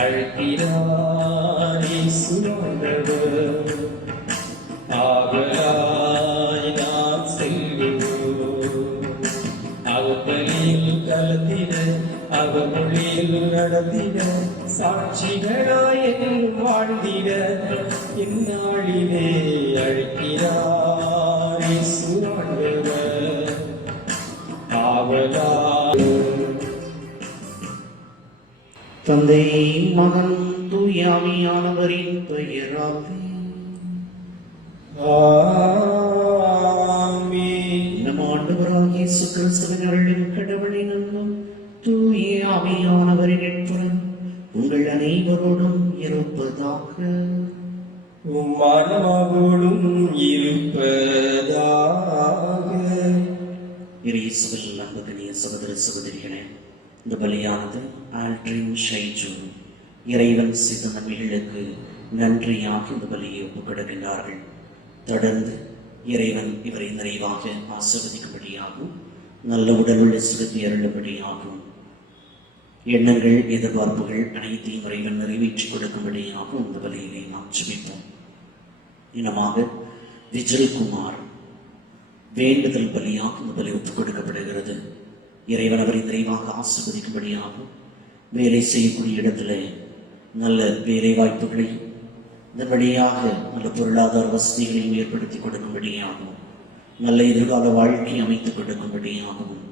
அழைக்கிறார் இயேசு ஆண்டவர். ஆவலாய் நாம் செல்கிறோம், அவர் பலியில் கலந்திட, அவர் மொழியில் நடந்திட, சாட்சிகளாய் என்றும் வாழ்ந்திட இந்நாளிலே அழைக்கிறார் இயேசு ஆண்டவர். ஆவலாய் தந்தை மகன் தூய ஆவியானவரின் பெயராலே நம் ஆண்டவராகிய இயேசு கிறிஸ்துவின் அருளின் கடவுளின் அன்பும் தூய ஆவியானவரின் நட்புறவும் உங்கள் அனைவரோடும் இருப்பதாக. உம்மானவோடும் இருப்பதாக. இயேசுவில் அன்புக்குரிய சகோதர சகோதரிகளே, இந்த பலியானது ஆல்ட்ரின் ஷைஜு இறைவன் செய்த நன்மைகளுக்கு நன்றியாக இந்த பலியை ஒப்புக்கொடுக்கின்றார்கள். தொடர்ந்து இறைவன் இவரை நிறைவாக ஆசீர்வதிக்கும்படியாகும், நல்ல உடலுள்ள சுகத்தை அருளும்படியாகும், எண்ணங்கள் எதிர்பார்ப்புகள் அனைத்தையும் இறைவன் நிறைவேற்றிக் கொடுக்கும்படியாகும் இந்த பலியிலே நாம் ஜெபிப்போம். இனமாக விஜய் குமார் வேண்டுதல் பலியாக இந்த பலி ஒப்புக் கொடுக்கப்படுகிறது. இறைவன் அவரை நிறைவாக ஆசீர்வதிக்கும்படியாகும், வேலை செய்யக்கூடிய இடத்துல நல்ல வேலை வாய்ப்புகளை, இதன் வழியாக நல்ல பொருளாதார வசதிகளையும் ஏற்படுத்தி கொடுக்கும்படியாகவும், நல்ல எதிர்கால வாழ்க்கை அமைத்துக் கொடுக்கும்படியாகவும்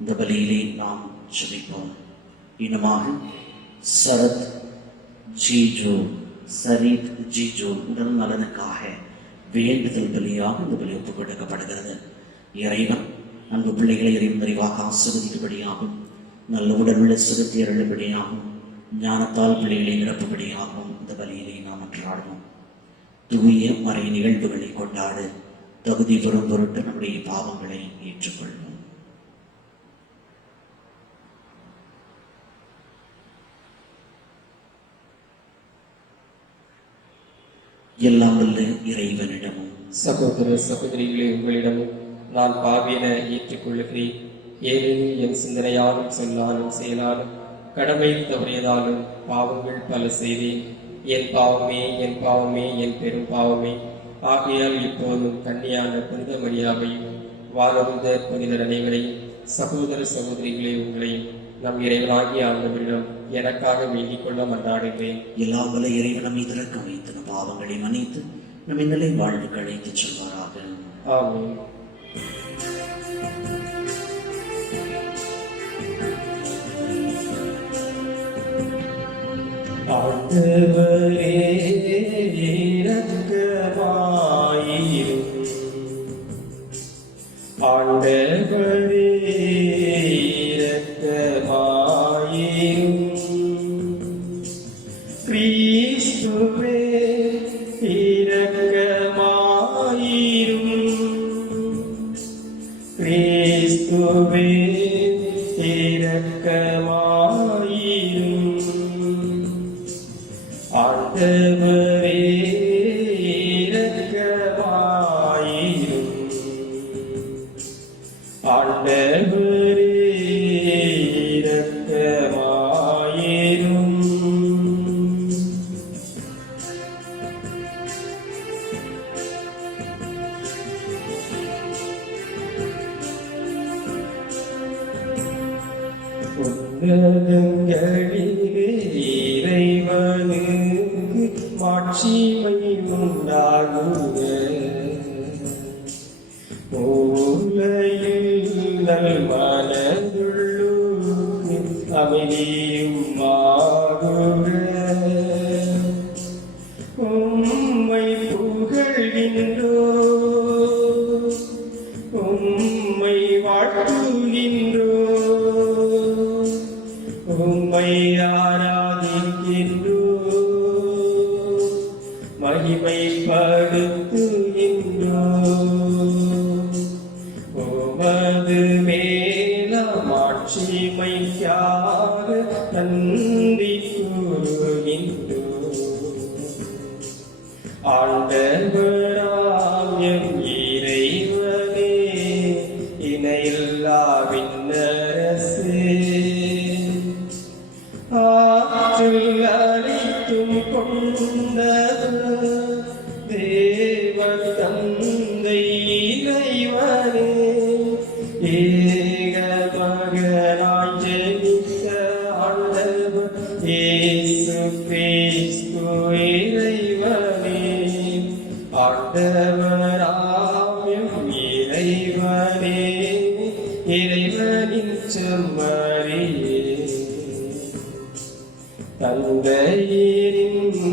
இந்த பலியிலே நாம் ஜெபிப்போம். இனமாக சரத் ஜீஜோ உடல் நலனுக்காக வேண்டுதல் பலியாக இந்த பலி ஒப்புக் கொடுக்கப்படுகிறது. இறைவன் அன்பு பிள்ளைகளை இறைவன் நிறைவாக ஆசீர்வதிக்கும்படியாகும், நல்ல உடலுள்ள சுகத்தை அருளும்படியாகும், ஞானத்தால் பிள்ளைகளை நிரப்பும்படியாகவும் இந்த பலியிலே நாம் அன்றாடுவோம். தூய மறை நிகழ்வுகளை கொண்டாட தகுதி பெறும் பொருட்டு நம்முடைய பாவங்களை ஏற்றுக்கொள்வோம். எல்லாம் வல்ல இறைவனிடமும் சகோதர சகோதரிகளே, உங்களிடமும் நான் பாவியென ஏற்றுக்கொள்ளுகிறேன். ஏனெனில் என் சிந்தனையாலும் சொல்லாலும் செயலாலும் கடமை தவறியதாலும் பாவங்கள் பல செய்தேன். என் பாவமே, என் பாவமே, என் பெரும் பாவமே. ஆகையால் இப்போதும் கன்னியான புனித மரியாவையும் வானவந்த புனிதர் அனைவரையும், சகோதர சகோதரிகளே உங்களையும் நம் இறைவனாகிய ஆண்டவரிடம் எனக்காக வேண்டிக் கொள்ள மன்றாடுகிறேன். எல்லா வல்ல இறைவனம் இதற்கு வைத்து நம் பாவங்களை மன்னித்து நம் நிலை வாழ்வுக்கு அழைத்துச் செல்வாராக. ஆமென். ஆண்டவரே இரக்கமாயிரும், ஆண்டவரே இரக்கமாயிரும், கிறிஸ்துவே இரக்கமாயிரும், கிறிஸ்துவே இரக்கமாயிரும், ஆண்டவரே இரக்கமாயிரும், ஆண்டவரே இரக்கமாயிரும். உன்னதங்களிலே இறைவனுக்கு மாட்சிமை உண்டாகுக. மூலையில் நல்மனதுள்ளோருக்கு அமைதியும் ஆகுக. உம்மை புகழ்கின்றோம், உம்மை வாழ்த்துகின்றோம், உம்மை ஆராதிக்கின்றோம், மகிமைப்படுத்துகின்றோம். உமது மேலாம் ஆட்சிமைக்காக நன்றி கூறுகின்றோம். ஆண்டவராம் எம் இறைவனே, இணையில்லா விண்ணரசே, ஆற்றல் அளித்தும் கொண்டவர் தேவ தந்தை இறைவனே ஏக மகனாய் ஜெனித்த ஆண்டவர் இயேசு கிறிஸ்து இறைவனே ஆண்டவராயும் இறைவனே இறைவனின் செம்மறியே தந்தையினின்று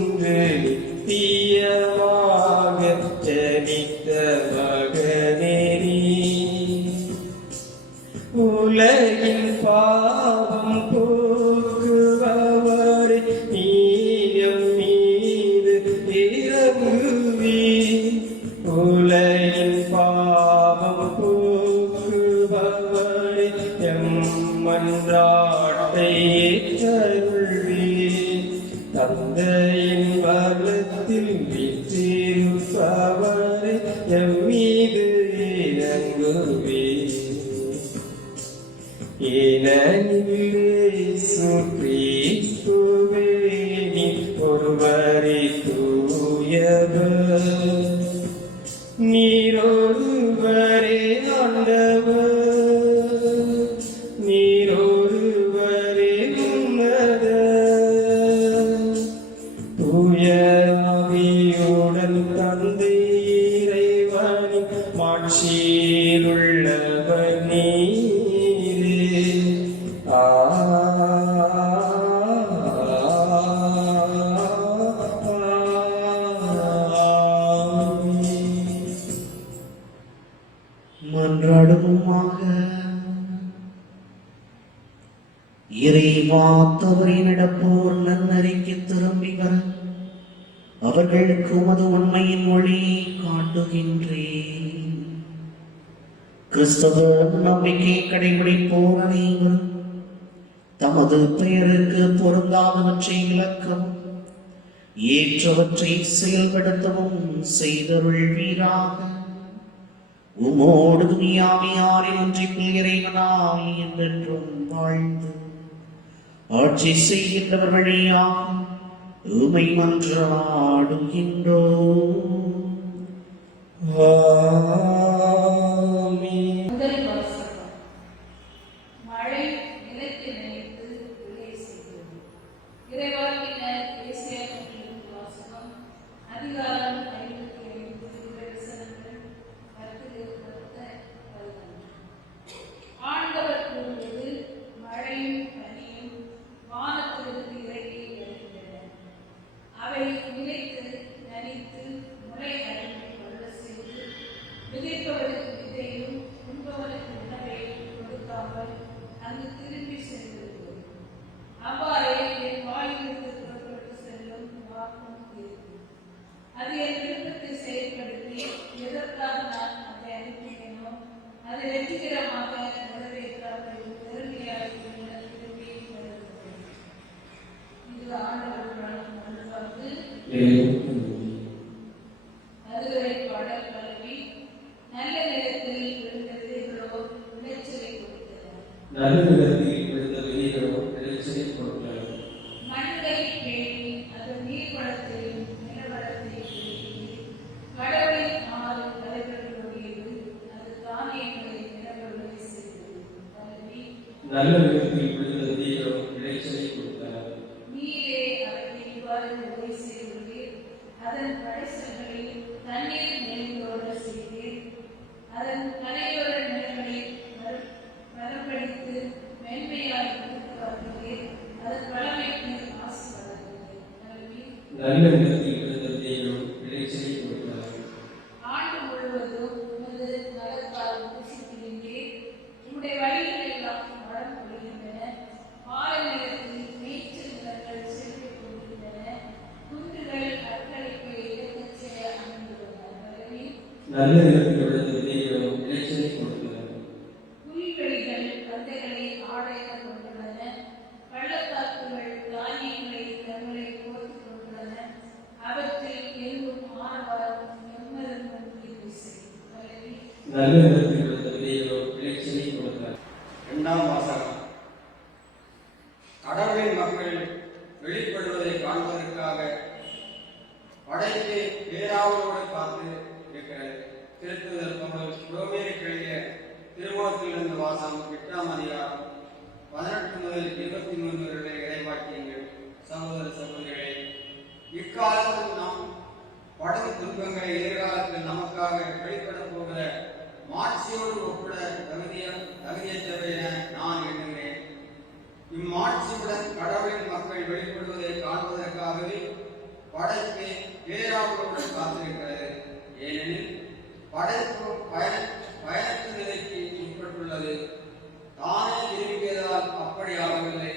நித்தியமாக ஜனித்த மகனே உலகின் பாவம் போக்குபவரே நீயம் மீது இறங்குவீர் உலகின் பாவம் போக்குபவரே எம் மன்றாட்டை ஏற்றருள்வீர் தந்தையின் வலத்தில் வீற்றிருப்பவரே எம் மீது இறங்குவீர் ஏனெனில் இயேசு கிறிஸ்துவே நீர் ஒருவரே தூயவர் நீர் ஒருவரே ஆண்டவர் நீர் ஒருவரே உன்னதர் தூய ஆவியுடன் தந்தை இறைவனின் மாட்சியில் உள்ளவர் நீரே மன்றாடுவோமாக. இறைவாத்தவரின் நடப்போர் நன்னறிக்கு திரும்பி வர அவர்களுக்கு உமது உண்மையின் மொழி காட்டுகின்றேன். கிறிஸ்தவ நம்பிக்கை கடைபிடிப்போர் அனைவரும் தமது பெயருக்கு பொருந்தாதவற்றை விளக்கவும் ஏற்றவற்றை செயல்படுத்தவும் செய்தருள்வீராக. உமோடு துணியாவியாரின் ஒன்றிப்பில் இறைவனாய் என்றென்றும் வாழ்ந்து ஆட்சி செய்கின்றவர் வழியாக உமை மன்றாடுகின்றோம். ஆமென். முதல் வாசகம். மழை நிலத்தை நினைத்து விளை செய்தது. இறைவாக்கினர் ஏசாயா நூலின் வாசகம். அதிகாரம் 55 வசனங்கள் 10-11. ஆண்டவர் கூறுவது மழையும் பனியும் வானத்திலிருந்து இறங்கி வருகின்றன. அவை நிலைத்து நனித்து முளை அடைந்து வளர செய்து விதைப்பவருக்கு விதையும் உண்பவருக்கு உணவையும் கொடுக்காமல் அங்கு திரும்பி சென்றிருக்கிறது. அவ்வாறே என் வாயிலிருந்து புறப்பட்டு செல்லும் வாக்கும் இருக்கும். அது என் விருப்பத்தை செயல்படுத்தி எதற்காக நான் அதை அனுப்பினேனோ அதை வெற்றிகரமாக நிறைவேற்றாமல் பெருமையாக திரும்பி வருகிறது. இது ஆண்டவர்களால் நல்வாழ்வு. அதுவரை பாடல் பரவி நல்ல நேரத்தில் விழுந்த விதைகளோ விளைச்சலை கொடுத்தன. நல்ல விதத்தில் விழுந்த விதைகளோ விளைச்சலை கொடுத்தன. மண்ணை பேணி அதன் நீர்வளத்தையும் நிலவளத்தையும் பெருக்கி கடவுளின் ஆறு கரைகள் ஓடியது. அது தானியங்களை நிலவளை செய்தது. கல்வி நல்ல விதத்தில் விழுந்த விதைகளோ விளைச்சலை கொடுத்தன. நீரே அவற்றை இவ்வாறு உதவி செய்துள்ளீர். அதன் படைசல்களில் தண்ணீர் நிறைந்தோட செய்தீர். அதன் கரையோர நிலங்களில் மரப்படித்து மென்மையாய் காக்கிறீர். அதன் வளமைக்கு ஆசி வளர்கிறீர். கல்வி நல்ல விதத்தில் விழுந்த விதைகளோ விளைச்சலை கொடுத்தன. ஆண்டு முழுவதும் உமது நலத்தால் புசிக்கின்றீர். உம்முடைய வழிகள் எல்லாம் வளம் கொள்கின்றன. மாலை நேரத்தில் மேய்ச்சல் நிலங்கள் செழித்துக் கொள்கின்றன. குன்றுகள் அர்ப்பணிப்பு இலக்கச் செய்ய அமைந்துள்ளன. கல்வி நல்ல விதத்தில் விழுந்த விதைகளோ விளைச்சலை கொடுத்தன. புல்வெளிகள் பந்தைகளை ஆடையாக கொண்டுள்ளன. பள்ளத்தாக்குகள் தானியங்களை தங்களை கோர்த்துக் கொண்டுள்ளன. அவற்றில் எங்கும் ஆரவாரம் எம்மரும் வீசை. கல்வி நல்ல விதத்தில் விழுந்த விதைகளோ விளைச்சலை கொடுத்தன. இரண்டாம் வாசகம். கடவுளின் மக்கள் வெளி மாதம் 8ஆம் அதிகாரம் 18 முதல் 23 வரை இறைவாக்கியங்கள். சகோதர சகோதரிகளே, இக்காலத்தில் நாம் படும் துன்பங்களை எதிர்காலத்தில் நமக்காக வெளிப்பட போகிற மாட்சியோடு ஒப்பிட தகுதியற்றவை என நான் எண்ணுகிறேன். இம்மாட்சியுடன் கடவுளின் மக்கள் வெளிப்படுவதை காண்பதற்காகவே படைப்பு பேராவலுடன் காத்திருக்கிறது. ஏனெனில் படைப்பு பயனற்ற நிலைக்கு உட்பட்டுள்ளது. தானே விரும்பியதால் அப்படி ஆகவில்லை,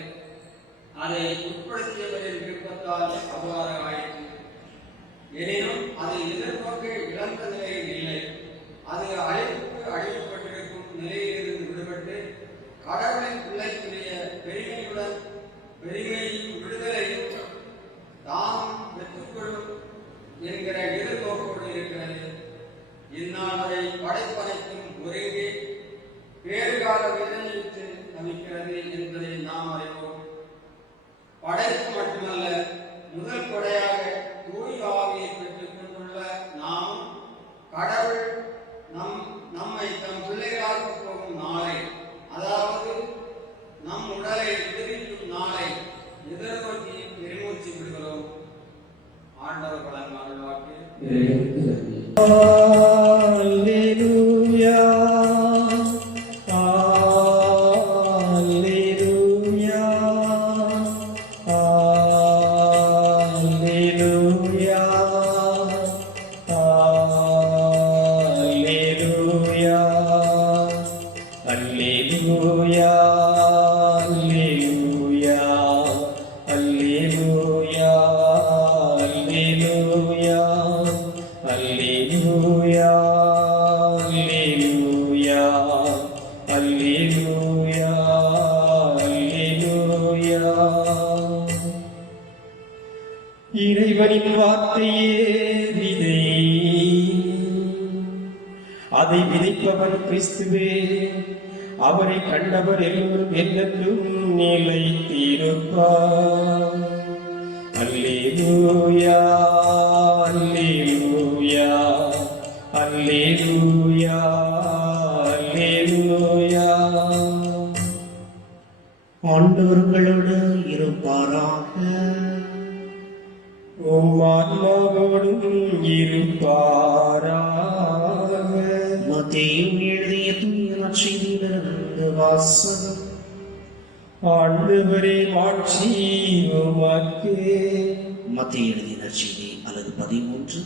அதை உட்படுத்தியவரின் விருப்பத்தால் அவ்வாறு ஆயிற்று. எனினும் அதை எதிர்நோக்க இழந்த நிலையில் இல்லை. அது அழிவுக்கு அழிவுபட்டிருக்கும் நிலையிலிருந்து விடுபட்டு கடவுளின் பிள்ளைக்குரிய பெருமையும் விடுதலையும் தாம் பெற்றுக்கொள்ளும் என்கிற எதிர்நோக்கோடு இருக்கிறது. இந்நாள் வரை படைப்பனைக்கும் ஒருங்கே பேறுகால வேதனையிட்டு நமிக்கிறது என்பதை நாம் அறிவோம். படைப்பு மட்டுமல்ல, முதல் கொடையாக தூய் ஆவியை பெற்றுக் கொண்டுள்ள நாம் கடவுள் நம்மை தம் பிள்ளைகளாக போகும் நாளை, அதாவது நம் உடலை விடுவிக்கும் நாளை எதிர்நோக்கி பெருமூச்சு விடுகிறோம். ஆண்டவர் வழங்கும் அருள்வாக்கு. Alleluia, Alleluia, Alleluia, Alleluia, Alleluia, Alleluia, Alleluia, Alleluia, Alleluia, Alleluia, Alleluia, Alleluia. இறைவனின் வார்த்தையே விதை, அதை விதைப்பவர் கிறிஸ்துவே. அவரை கண்டவர் எல்லோரும் என்றென்றும் நிலைத்திருப்பார். அல்லேலூயா, அல்லேலூயா, அல்லேலூயா, அல்லேலூயா. ஆண்டவர் உங்களோடு இருப்பாராக. உம் ஆன்மாவோடும் இருப்பாராக. மத்தேயு எழுதிய தூய நற்செய்தியிலிருந்து வாசகம். ஆண்டவரே, மாட்சி உமக்கே. மத்தேயு எழுதிய நற்செய்தி அல்லது 13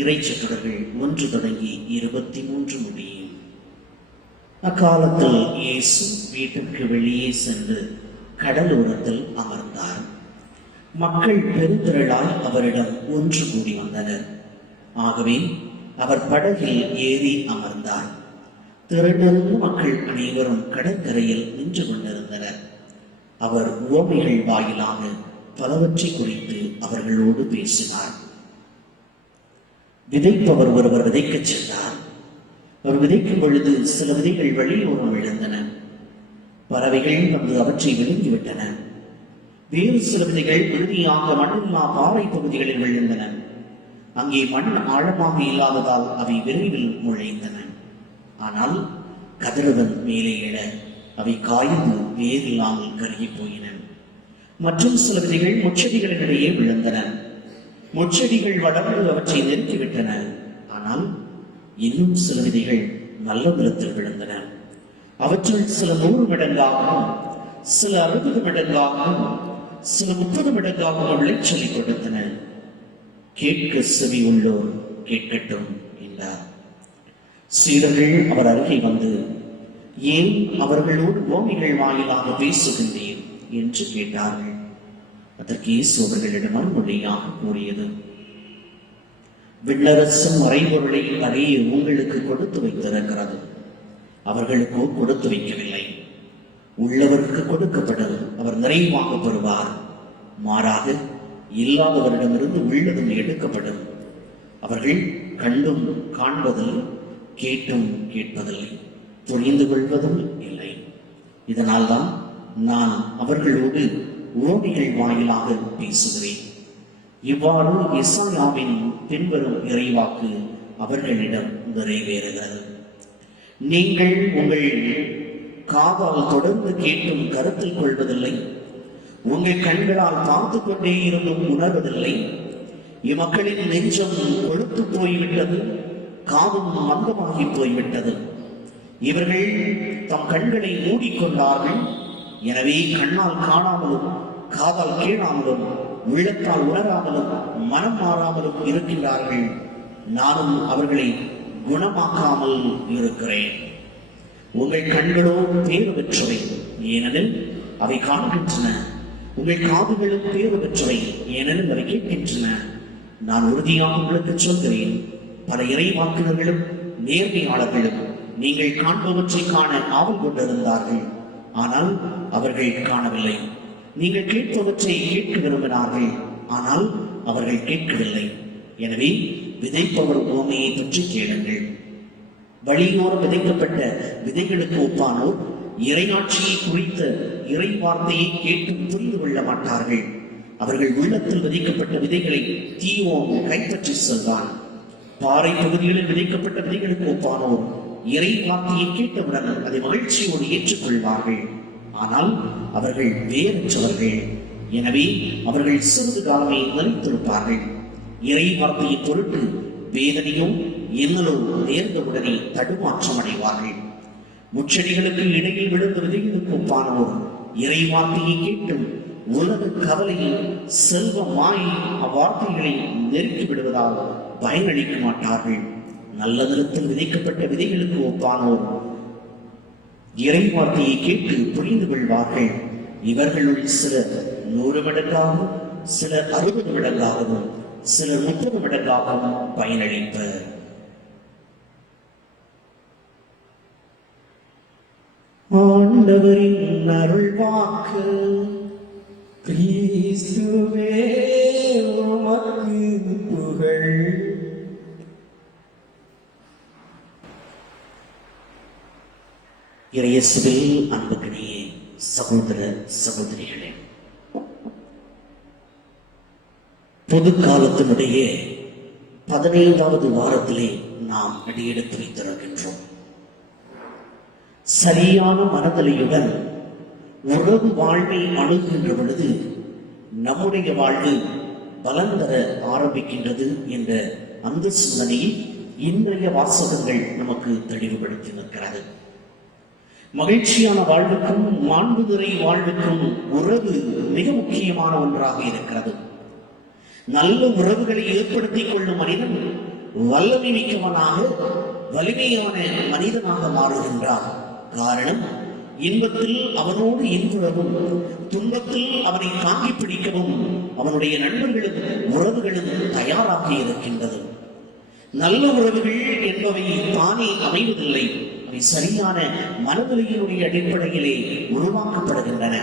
இறைச்சொற்றொடர்கள் 1 தொடங்கி 23 முடியும். அக்காலத்தில் இயேசு வீட்டுக்கு வெளியே சென்று கடலோரத்தில் அமர்ந்தார். மக்கள் பெருந்திரளாய் அவரிடம் ஒன்று கூடி வந்தனர். ஆகவே அவர் படகில் ஏறி அமர்ந்தார். திரண்டிருந்த மக்கள் அனைவரும் கடற்கரையில் நின்று கொண்டிருந்தனர். அவர் உவமைகள் வாயிலாக பலவற்றை குறித்து அவர்களோடு பேசினார். விதைப்பவர் ஒருவர் விதைக்கச் சென்றார். அவர் விதைக்கும் பொழுது சில விதைகள் வழியோரம் விழுந்தன. பறவைகள் வந்து அவற்றை விழுங்கிவிட்டன. வேறு சில விதைகள் இறுதியாக மண்ணில்லா பாறை பகுதிகளில் விழுந்தன. அங்கே மண் ஆழமாக இல்லாததால் அவை விரைவில் முளைந்தன. ஆனால் கதிரவன் மேலே எழ அவை காய்ந்து வேறில்லாமல் கருகி போயின. மற்றும் சில விதைகள் முச்செடிகளிடையே விழுந்தன. முச்செடிகள் வளர்ந்து அவற்றை நெருக்கிவிட்டன. ஆனால் இன்னும் சில விதைகள் நல்ல நிலத்தில் விழுந்தன. அவற்றுள் சில 100 மடங்காகவும், சில 60 மடங்காகவும், சில 30 மடங்காகவும் விளைச்சலை கொடுத்தன. கேட்க செவி உள்ளோர் கேட்கட்டும் என்றார். சீடர்கள் அவர் அருகே வந்து, ஏன் அவர்களோடு உவமைகள் வாயிலாக பேசுகின்றீர் என்று கேட்டார்கள். அதற்கு இயேசு அவர்களிடம் மறுமொழியாக கூறியது, விண்ணரசும் மறைபொருளை அறிய உங்களுக்கு கொடுத்து வைத்திருக்கிறது. அவர்களுக்கோ கொடுத்து வைக்கவில்லை. உள்ளவருக்கு கொடுக்கப்பட்டது அவர் நிறைவாக பெறுவார். மாறாக இல்லாதவரிடமிருந்து உள்ளதும் எடுக்கப்படும். அவர்கள் கண்டும் காண்பதில்லை, கேட்டும் கேட்பதில்லை, புரிந்து கொள்வதும் இல்லை. இதனால்தான் நான் அவர்களோடு உவமைகள் வாயிலாக பேசுகிறேன். இவ்வாறு எசாயாவின் பின்வரும் இறைவாக்கு அவர்களிடம் நிறைவேறுகிறது. நீங்கள் உங்கள் காதால் தொடர்ந்து கேட்டும் கருத்தில் கொள்வதில்லை. உங்கள் கண்களால் பார்த்து கொண்டே இருந்தும் உணர்வதில்லை. இம்மக்களின் நெஞ்சம் கொழுத்து போய்விட்டது, காதும் மந்தமாகி போய்விட்டது. இவர்கள் தம் கண்களை மூடிக்கொண்டார்கள். எனவே கண்ணால் காணாமலும் காதால் கேளாமலும் உள்ளத்தால் உணராமலும் மனம் மாறாமலும் இருக்கின்றார்கள். நானும் அவர்களை குணமாக்காமல் இருக்கிறேன். உங்கள் கண்களோ பேறு பெற்றவை, ஏனெனில் அவை காண்கின்றன. உங்கள் காதுகளும் பேறு பெற்றவை, ஏனெனில் அவை கேட்கின்றன. நான் உறுதியாக உங்களுக்கு சொல்கிறேன், பல இறைவாக்கினர்களும் நேர்மையாளர்களும் நீங்கள் காண்பவற்றை காண ஆவல் கொண்டிருந்தார்கள், ஆனால் அவர்கள் காணவில்லை. நீங்கள் கேட்பவற்றை கேட்க விரும்பினார்கள், ஆனால் அவர்கள் கேட்கவில்லை. எனவே விதைப்பவர் உவமையை பற்றி கேளுங்கள். வழியோரம் விதைக்கப்பட்ட விதைகளுக்கு ஒப்பானோர் இறையாட்சியை குறித்த இறை வார்த்தையை கேட்டு புரிந்து கொள்ள மாட்டார்கள். அவர்கள் உள்ளத்தில் விதைக்கப்பட்ட விதைகளை தீயோன் கைப்பற்றி செல்வான். பாறை பகுதிகளில் விதைக்கப்பட்ட விதைகளுக்கு ஒப்பானோர் இறை வார்த்தையை கேட்டவுடன் அதை மகிழ்ச்சியோடு ஏற்றுக்கொள்வார்கள், ஆனால் அவர்கள் வேறற்றவர்கள். எனவே அவர்கள் சிறிது காலமே நிலைத்திருப்பார்கள். இறை வார்த்தையின் பொருட்டு வேதனையோ இன்னலோ நேர்ந்தவுடனே தடுமாற்றம் அடைவார்கள். முச்செடிகளுக்கு இடையில் விழுந்த விதைகளுக்கு ஒப்பானோர் இறை வார்த்தையை கேட்டும் உலக கவலையில் செல்வ மாயை அவ்வார்த்தைகளை நெருக்கி விடுவதால் பயனளிக்க மாட்டார்கள். நல்ல நிலத்தில் விதைக்கப்பட்ட விதைகளுக்கு ஒப்பானோர் இறை வார்த்தையை கேட்டு புரிந்து கொள்வார்கள். இவர்களுள் சிலர் 100 மடங்காகவும், சிலர் 60 மடங்காகவும், சிலர் 30 மடங்காகவும் பயனளிப்பர். ஆண்டவரின் அருள் வாக்கு. கிறிஸ்துவே உமக்கு புகழ். இறையேசுவில் அன்புக்கினியே சகோதர சகோதரிகளே, பொது காலத்தினுடைய 15வது வாரத்திலே நாம் அடியெடுத்து வைத்திருக்கின்றோம். சரியான மனநிலையுடன் உறவு வாழ்வை அணுகுகின்ற பொழுது நம்முடைய வாழ்வு பலன் தர ஆரம்பிக்கின்றது என்ற அந்த சிந்தனையை இன்றைய வாசகங்கள் நமக்கு தெளிவுபடுத்தி நிற்கிறது. மகிழ்ச்சியான வாழ்வுக்கும் மாண்புநிறை வாழ்வுக்கும் உறவு மிக முக்கியமான ஒன்றாக இருக்கிறது. நல்ல உறவுகளை ஏற்படுத்திக் கொள்ளும் மனிதன் வல்லமை மிக்கவனாக, வலிமையான மனிதனாக மாறுகின்றான். காரணம், இன்பத்தில் அவனோடு இன்புறவும், துன்பத்தில் அவனை தாங்கி பிடிக்கவும் அவனுடைய நண்பர்களும் உறவுகளும் தயாராக இருக்கின்றது. நல்ல உறவுகள் என்பவை தானே அமைவதில்லை, அவை சரியான மனநிலையினுடைய அடிப்படையிலே உருவாக்கப்படுகின்றன.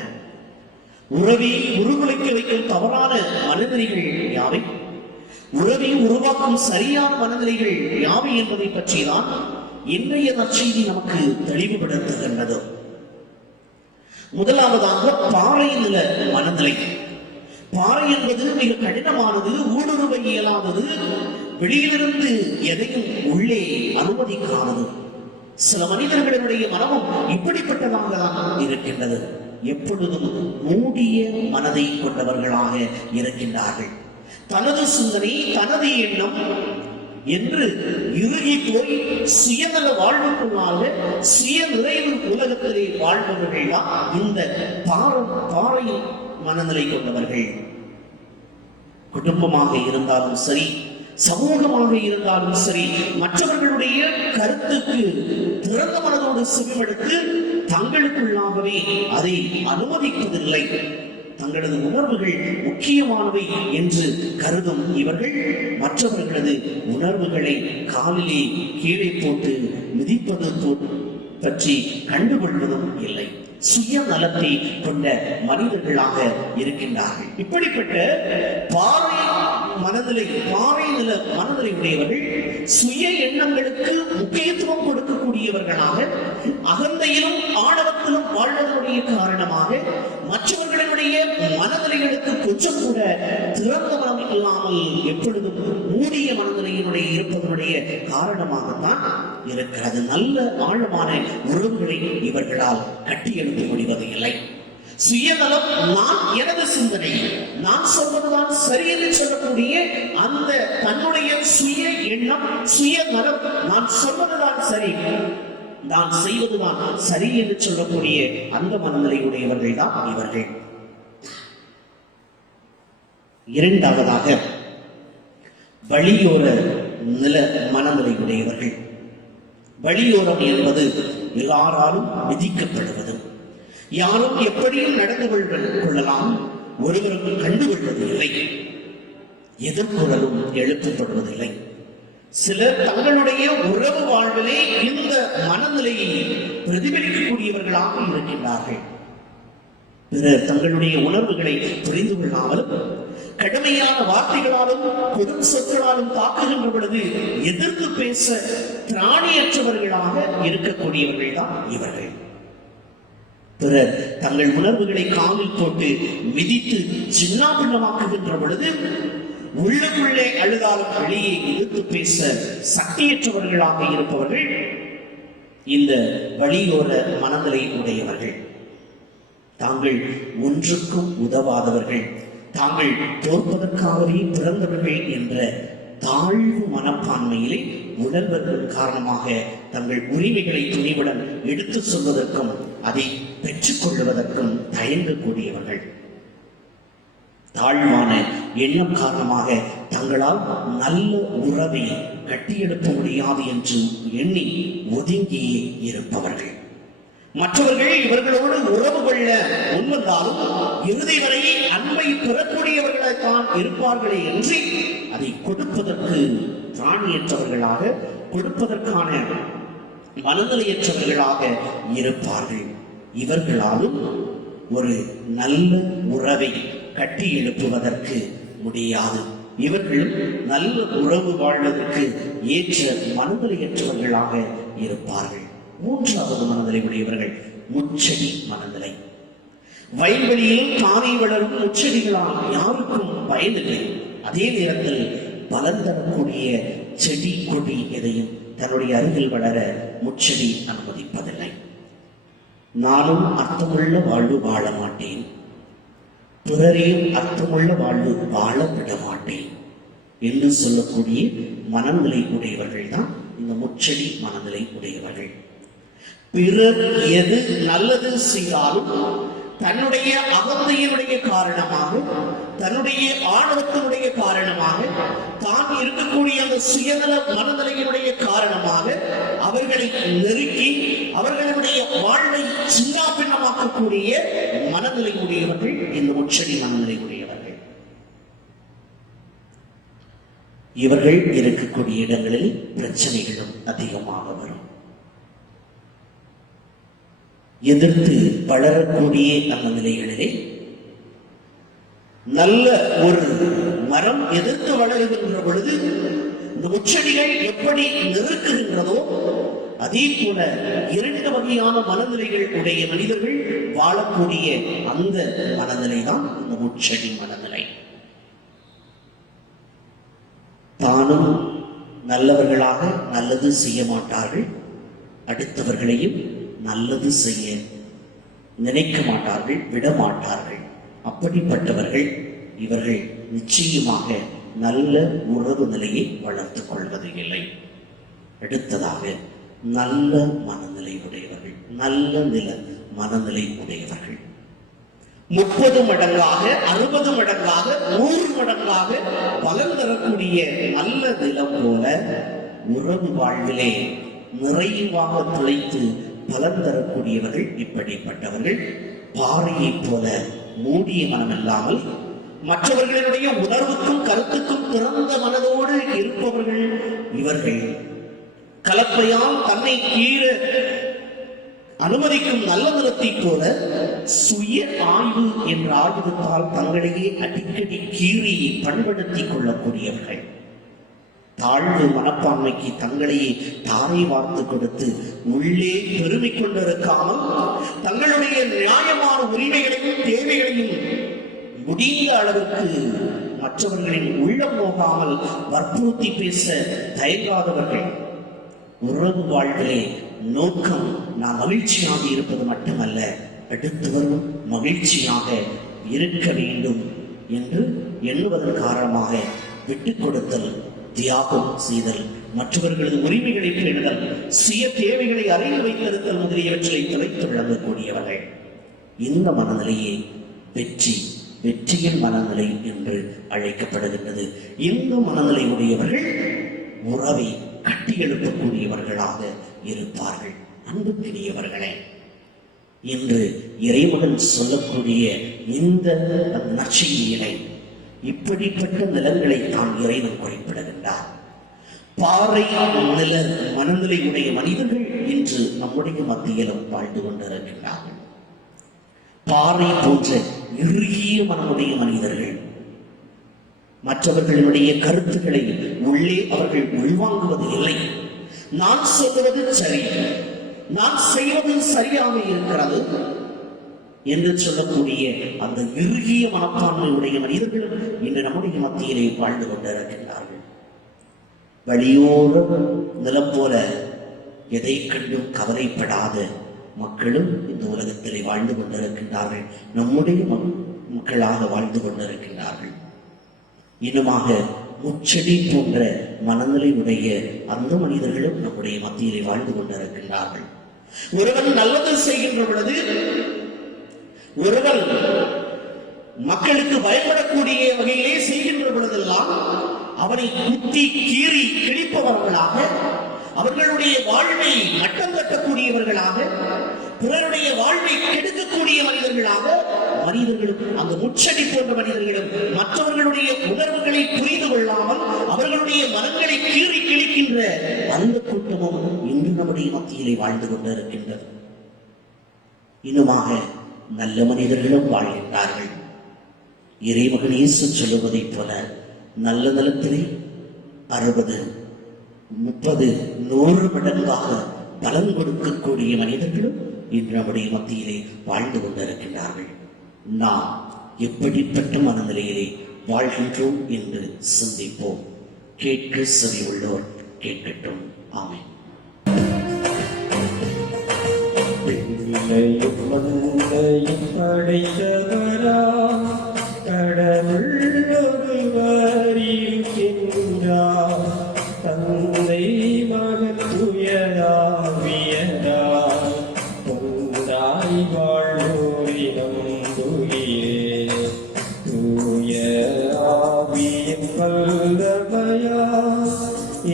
உறவை உருகுலைக்க வைக்கும் தவறான மனநிலைகள் யாவை, உறவை உருவாக்கும் சரியான மனநிலைகள் யாவை என்பதை பற்றிதான் இன்றைய நற்செய்தி நமக்கு தெளிவுபடுத்துகின்றது. முதலாவதாக பாறை நில மனநிலை. பாறை என்பது மிக கடினமானது, ஊடுருவ இயலாதது, வெளியிலிருந்து எதையும் உள்ளே அனுமதிக்காதது. சில மனிதர்களுடைய மனமும் இப்படிப்பட்டதாக தான் இருக்கின்றது. எப்பொழுதும் மூடிய மனதை கொண்டவர்களாக இருக்கின்றார்கள். தனது சிந்தனை, தனது எண்ணம் என்று இறுகி போய் சுயநல வாழ்வுக்குள்ளாக சுய நிறைவு உலகத்திலே வாழ்பவர்கள் இந்த பாறை மனநிலை கொண்டவர்கள். குடும்பமாக இருந்தாலும் சரி, சமூகமாக இருந்தாலும் சரி, மற்றவர்களுடைய கருத்துக்கு திறந்த மனதோடு செவிமடுத்து தங்களுக்குள்ளாகவே அதை அனுமதிப்பதில்லை. தங்களது உணர்வுகள் முக்கியமானவை என்று கருதும் இவர்கள் மற்றவர்களது உணர்வுகளை காலிலே கீழே போட்டு மிதிப்பது பற்றி கண்டுகொள்வதும் இல்லை. சுயநலத்தை கொண்ட மனிதர்களாக இருக்கின்றார்கள். இப்படிப்பட்ட பாறை மனநிலை, பாறை நில மனநிலை உடையவர்கள் சுய எண்ணங்களுக்கு முக்கியத்துவம் கொடுக்கக்கூடியவர்களாக, அகந்தையிலும் ஆணவத்திலும் வாழ்வதனுடைய காரணமாக மற்றவர்களுடைய மனநிலைகளுக்கு கொஞ்சம் கூட திறந்த மனம் இல்லாமல் எப்பொழுதும் மூடிய மனநிலையினுடைய இருப்பதனுடைய காரணமாகத்தான் இருக்கிறது. நல்ல ஆழமான உறவுகளை இவர்களால் கட்டியெழுப்ப முடிவது இல்லை. சுயநலம், நான், எனது சிந்தனை, நான் சொல்வதுதான் சரி என்று சொல்லக்கூடிய அந்த தன்னுடைய சுய எண்ணம், சுயநலம், நான் சொல்வதுதான் சரி, நான் செய்வதுதான் சரி என்று சொல்லக்கூடிய அந்த மனநிலையுடையவர்கள் தான் இவர்கள். இரண்டாவதாக வழியோர நில மனநிலையுடையவர்கள். வழியோரம் என்பது எல்லாராலும் விதிக்கப்படுவது, யாரும் எப்படியும் நடந்து கொள்ளலாம், ஒருவரும் கண்டுகொள்வது இல்லை, எதிர்குரலும் எழுப்பப்படுவதில்லை. சிலர் தங்களுடைய உறவு வாழ்விலே இந்த மனநிலையை பிரதிபலிக்கக்கூடியவர்களாக இருக்கின்றார்கள். பிறர் தங்களுடைய உணர்வுகளை புரிந்து கொள்ளாமலும் கடுமையான வார்த்தைகளாலும் கொடும் சொற்களாலும் தாக்குகின்ற பொழுது எதிர்த்து பேச திராணியற்றவர்களாக இருக்கக்கூடியவர்கள் தான் இவர்கள். பிறர் தங்கள் உணர்வுகளை காலில் போட்டு மிதித்து சின்னாபின்னமாக்குகின்ற பொழுது உள்ளுக்குள்ளே அழுதாலும் வெளியே எதிர்த்து பேச சக்தியற்றவர்களாக இருப்பவர்கள் இந்த வழியோர மனநிலை உடையவர்கள். தாங்கள் ஒன்றுக்கும் உதவாதவர்கள், தாங்கள் தோற்பதற்காகவே பிறந்தவர்கள் என்ற தாழ்வு மனப்பான்மையிலே உணர்வதன் காரணமாக தங்கள் உரிமைகளை துணிவுடன் எடுத்து சொல்வதற்கும் அதை பெற்றுக் கொள்வதற்கும் தயங்கக்கூடியவர்கள். தாழ்வான எண்ணம் காரணமாக தங்களால் நல்ல உறவை கட்டியெழுப்ப முடியாது என்று எண்ணி ஒதுங்கியே இருப்பவர்கள். மற்றவர்கள் இவர்களோடு உறவு கொள்ள முன்வந்தாலும் இறுதி வரை அன்பை பெறக்கூடியவர்களைத்தான் இருப்பார்களே என்று அதை கொடுப்பதற்கு திராணியற்றவர்களாக, கொடுப்பதற்கான மனநிலையற்றவர்களாக இருப்பார்கள். இவர்களாலும் ஒரு நல்ல உறவை கட்டி எழுப்புவதற்கு முடியாது. இவர்களும் நல்ல உறவு வாழ்வதற்கு ஏற்ற மனநிலையற்றவர்களாக இருப்பார்கள். மூன்றாவது மனநிலை உடையவர்கள் முச்செடி மனநிலை. வயல்வெளியிலும் தானே வளரும் முச்செடிகளால் யாருக்கும் பயனில்லை. அதே நேரத்தில் பலன் தரக்கூடிய செடி கொடி எதையும் தன்னுடைய அருகில் வளர முச்செடி அனுமதிப்பதில்லை. நானும் அர்த்தமுள்ள வாழ்வு வாழ மாட்டேன், பிறரையும் அர்த்தமுள்ள வாழ்வு வாழ விட மாட்டேன் என்று சொல்லக்கூடிய மனநிலை உடையவர்கள் தான் இந்த முச்செடி மனநிலை உடையவர்கள். பிறர் எது நல்லது செய்தாலும் தன்னுடைய அகந்தையினுடைய காரணமாக, தன்னுடைய ஆணவத்தினுடைய காரணமாக, தான் இருக்கக்கூடிய அந்த சுயநல மனநிலையினுடைய காரணமாக அவர்களை நெருக்கி அவர்களுடைய வாழ்வை சின்னாபின்னமாக்கக்கூடிய மனநிலை உடையவர்கள் இந்த முச்செடி மனநிலை உடையவர்கள். இவர்கள் இருக்கக்கூடிய இடங்களில் பிரச்சனைகளும் அதிகமாக வரும். எதிர்த்து வளரக்கூடிய அந்த நிலைகளிலே நல்ல ஒரு மரம் எதிர்த்து வளருகின்ற பொழுது இந்த முச்செடிகள் எப்படி நெருக்குகின்றதோ அதே போல இரண்டு வகையான மனநிலைகள் உடைய மனிதர்கள் வாழக்கூடிய அந்த மனநிலை தான் இந்த முச்செடி மனநிலை. தானும் நல்லவர்களாக நல்லது செய்ய மாட்டார்கள், அடுத்தவர்களையும் நல்லது செய்ய நினைக்க மாட்டார்கள், விட மாட்டார்கள். அப்படிப்பட்டவர்கள் இவர்கள் நிச்சயமாக நல்ல உறவு நிலையை வளர்த்துக் கொள்வது இல்லை. அடுத்ததாக நல்ல மனநிலை உடையவர்கள், நல்ல நில மனநிலை உடையவர்கள் 30 மடங்காக 60 மடங்காக 100 மடங்காக பலன் தரக்கூடிய நல்ல நிலம் போல உறவு வாழ்விலே நிறைவாக துளைத்து பலன் தரக்கூடியவர்கள் இப்படிப்பட்டவர்கள். பாறையை போல மூடிய மனம் இல்லாமல் மற்றவர்களுடைய உணர்வுக்கும் கருத்துக்கும் திறந்த மனதோடு இருப்பவர்கள் இவர்கள். கலப்பையால் தன்னை கீழ அனுமதிக்கும் நல்ல நிலத்தை போல சுய ஆய்வு என்ற ஆயுதத்தால் தங்களையே அடிக்கடி கீறி பண்படுத்திக் கொள்ளக்கூடியவர்கள். தாழ்வு மனப்பான்மைக்கு தங்களையே தாரை வார்த்து கொடுத்து உள்ளே பெருமை கொண்டிருக்காமல் தங்களுடைய நியாயமான உரிமைகளையும் தேவைகளையும் முடிந்த அளவுக்கு மற்றவர்களின் உள்ளம் நோகாமல் வற்புறுத்தி பேச தயங்காதவர்கள். உறவு வாழ்விலே நோக்கம் நான் மகிழ்ச்சியாக இருப்பது மட்டுமல்ல, அடுத்தவரும் மகிழ்ச்சியாக இருக்க வேண்டும் என்று எண்ணுவதன் காரணமாக விட்டுக் கொடுத்தல், தியாகம் செய்தல், மற்றவர்களது உரிமைகளை பேணுதல், சுய தேவைகளை அறிந்து வைத்திருத்தல் முதலியவற்றை தொலைத்து விளங்கக்கூடியவர்கள். இந்த மனநிலையே வெற்றியின் மனநிலை என்று அழைக்கப்படுகின்றது. இந்த மனநிலை உடையவர்கள் உறவை கட்டியெழுப்பக்கூடியவர்களாக இருப்பார்கள். அன்புக்குரியவர்களே, இன்று இறைமகன் சொல்லக்கூடிய இந்த நற்செய்தியினை இப்படிப்பட்ட நிலங்களை தான் இறைவன் குறிப்பிடுகின்றார். பாறை நில மனநிலை உடைய மனிதர்கள் இன்று நம்முடைய மத்தியிலும் வாழ்ந்து கொண்டிருக்கின்றார்கள். பாறை போன்ற இறுகிய மனமுடைய மனிதர்கள், மற்றவர்களுடைய கருத்துக்களை உள்ளே அவர்கள் உள்வாங்குவது இல்லை. நான் சொல்வது சரி, நான் செய்வது சரியாக இருக்கிறது என்று சொல்லக்கூடிய அந்த இறுகிய மனப்பான்மையுடைய மனிதர்களும் இன்று நம்முடைய மத்தியிலே வாழ்ந்து கொண்டிருக்கின்றார்கள். வழியோர நிலம் போல எதை கண்டும் கவலைப்படாத மக்களும் இந்த உலகத்திலே வாழ்ந்து கொண்டிருக்கின்றார்கள். நம்முடைய மக்களாக வாழ்ந்து கொண்டிருக்கின்றார்கள். இன்னுமாக முச்செடி போன்ற மனநிலை உடைய அந்த மனிதர்களும் நம்முடைய மத்தியிலே வாழ்ந்து கொண்டிருக்கின்றார்கள். ஒருவன் நல்லது செய்கின்ற பொழுது, ஒருவன் மக்களுக்கு பயப்படக்கூடிய வகையிலே செய்கின்ற பொழுதெல்லாம் அவனை குத்தி கீறி கிழிப்பவர்களாக, அவர்களுடைய வாழ்வை நட்டம் கட்டக்கூடியவர்களாக, பிறருடைய வாழ்வை கெடுக்கக்கூடிய மனிதர்களும் அந்த முச்சடி போன்ற மனிதர்களும் மற்றவர்களுடைய உணர்வுகளை புரிந்து கொள்ளாமல் அவர்களுடைய மனங்களை கீறி கிழிக்கின்ற அந்த கூட்டமும் இன்று நம்முடைய மத்தியிலே வாழ்ந்து கொண்டிருக்கின்றது. இன்னுமாக நல்ல மனிதர்களும் வாழ்கின்றார்கள். இறைமகன் இயேசு சொல்லுவதைப் போல நல்ல நலத்திலே 60, 30, 100 மடங்காக பலன் கொடுக்கக்கூடிய மனிதர்களும் இன்று நம்முடைய மத்தியிலே வாழ்ந்து கொண்டிருக்கின்றார்கள். நாம் எப்படிப்பட்ட மனநிலையிலே வாழ்கின்றோம் என்று சிந்திப்போம். கேட்க செவி உள்ளோர் கேட்கட்டும். ஆமென். விண்ணையும் மண்ணையும் படைத்தவராம் கடவுள் ஒருவர் இருக்கின்றார். தந்தை மகன் தூயதாவியராய் பொந்தாய் வாழ்வோரை நம்புகிறேன். தூய ஆவியின் வல்லமையா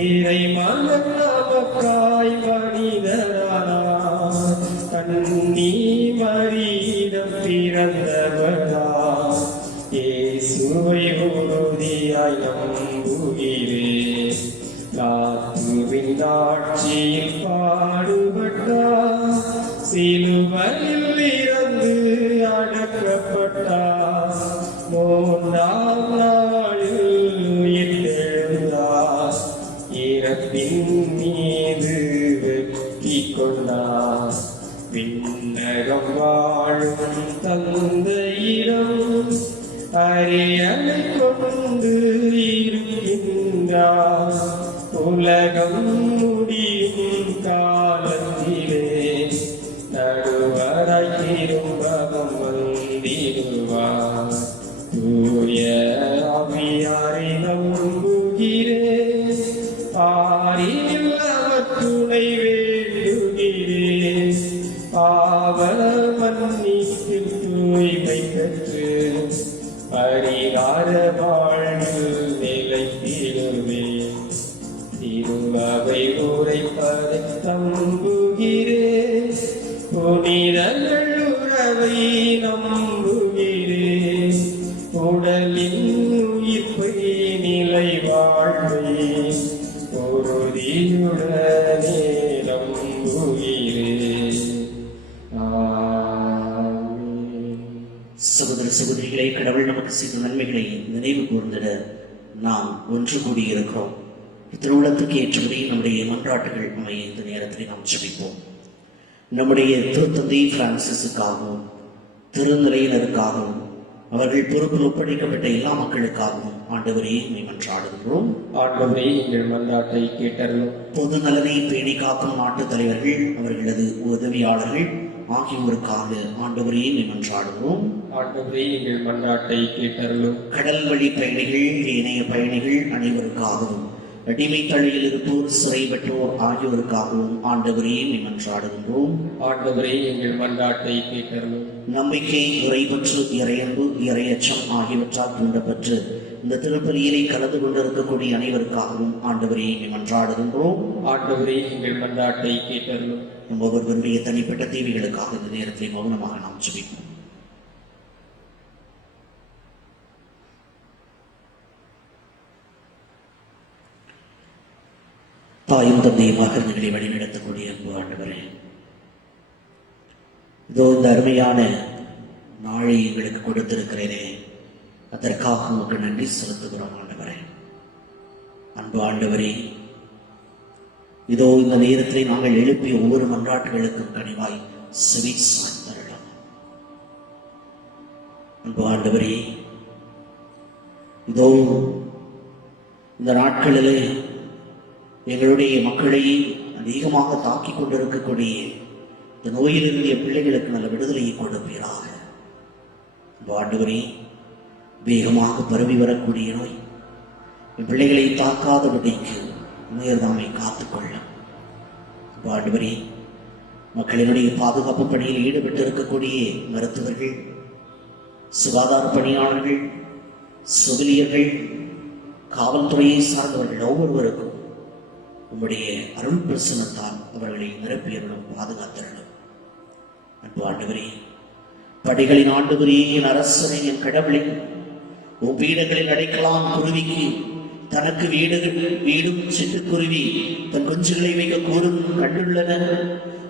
இறை மகன் நமக்காய் மனிதரானார். கன்னி மரியிடம் பிறந்தவரா இயேசுவை உறுதியாய் நம்புகிறேன். லாத்துவின் ஆட்சியில் பாடுபட்டார். சிலுவையில் இறந்து அடக்கப்பட்டார். 3ஆம் நாளில் உயிர்த்தெழுந்தார். இறப்பின் மீது வெற்றி கொண்டார். விண்ணகம் வாழும் தந்தையிடம் அரியணை கொண்டு இருக்கின்றார். உலகம் முடியும் காலத்திலே நடுவராய் திரும்பவும் வந்திடுவார். தூய ஆவியாரை நம்புகிறேன். பாரில் அவர் துணை வேண்டுகிறேன். பாவ மன்னிப்பில் தூய்மை பெற்று பரிகார வாழ்வில் நிலைத்திடுவேன். திருவை உரைப்பதை நம்புகிறேன். புனிதர்கள் உறவை நம்புகிறேன். உடலின் உயிர்ப்பை நிலை வாழ்வை உறுதியுடனே நம்புகிறேன். சகோதர சகோதரிகளை, கடவுள் நமக்கு செய்த நன்மைகளை நினைவு கூர்ந்திட நாம் ஒன்று கூடியிருக்கிறோம். திருவுளத்துக்கு ஏற்றபடி நம்முடைய மன்றாட்டுகள் அமைய இந்த நேரத்தில் நாம் ஜெபிப்போம். நம்முடைய திருத்தந்தை பிரான்சிஸுக்காகவும் திருநிலையினருக்காகவும் அவர்கள் பொறுப்பில் ஒப்படைக்கப்பட்ட எல்லா மக்களுக்காகவும் ஆண்டவரே உம்மை மன்றாடுகின்றோம். ஆண்டவரே எங்கள் மன்றாட்டை கேட்டருளும். பொது நலனை பேணி காக்கும் நாட்டுத் தலைவர்கள், அவர்களது உதவியாளர்கள் ஆகியோருக்காக ஆண்டவரே உம்மை மன்றாடுகிறோம். ஆண்டவரே எங்கள் மன்றாட்டை கேட்டருளும். கடல் வழி பயணிகள், ஏனைய பயணிகள் அனைவருக்காகவும், அடிமை தலையில் இருப்போர், சிறைப்பட்டோர் ஆகியோருக்காகவும் ஆண்டவரே உம்மை மன்றாடுகின்றோம். ஆண்டவரே எங்கள் மன்றாட்டை கேட்டருளும். நம்பிக்கை, இறைப்பற்று, இறையன்பு, இறையச்சம் ஆகியவற்றால் தூண்டப்பட்டு இந்த திருப்பலியிலே கலந்து கொண்டிருக்கக்கூடிய அனைவருக்காகவும் ஆண்டவரே உம்மை மன்றாடுகின்றோம். ஆண்டவரே எங்கள் மன்றாட்டை கேட்டருளும். நம் ஒவ்வொருவருடைய தனிப்பட்ட தேவைகளுக்காக இந்த நேரத்தில் மௌனமாக நாம் ஜெபிப்போம். தாயும் தந்தையுமாக எங்களை வழிநடத்தக்கூடிய அன்பு ஆண்டவரே, இதோ இந்த அருமையான நாளை எங்களுக்கு கொடுத்திருக்கிறேனே, அதற்காக உங்களுக்கு நன்றி செலுத்துகிறோம் ஆண்டவரே. அன்பு ஆண்டவரே, இதோ இந்த நேரத்திலே நாங்கள் எழுப்பிய ஒவ்வொரு மன்றாட்டுகளுக்கும் கனிவாய் செவி சாய்ந்தருளும். அன்பு ஆண்டவரே, இதோ இந்த நாட்களிலே எங்களுடைய மக்களை அதிகமாக தாக்கிக் கொண்டிருக்கக்கூடிய இந்த நோயிலிருந்திய பிள்ளைகளுக்கு நல்ல விடுதலையை கொடுப்பீராக. ஆண்டவரே, வேகமாக பரவி வரக்கூடிய நோய் என் பிள்ளைகளை தாக்காதபடிக்கு உயர்தாமை காத்துக்கொள்ளும். ஆண்டவரே, மக்களினுடைய பாதுகாப்பு பணியில் ஈடுபட்டு இருக்கக்கூடிய மருத்துவர்கள், சுகாதார பணியாளர்கள், செவிலியர்கள், காவல்துறையை சார்ந்தவர்கள் ஒவ்வொருவருக்கும் உம்முடைய அருள் பிரசனத்தால் அவர்களை நிரப்பியருளும், பாதுகாத்தருளும். அன்பு ஆண்டவரே, படிகளின் ஆண்டவரே, என் அரசனை, என் கடவுளை, உன் வீடுகளில் அடைக்கலாம் குருவிக்கு தனக்கு வீடும் சிட்டுக்குருவி தன் குஞ்சுகளை வைக்க கூறும் கண்டுள்ளன.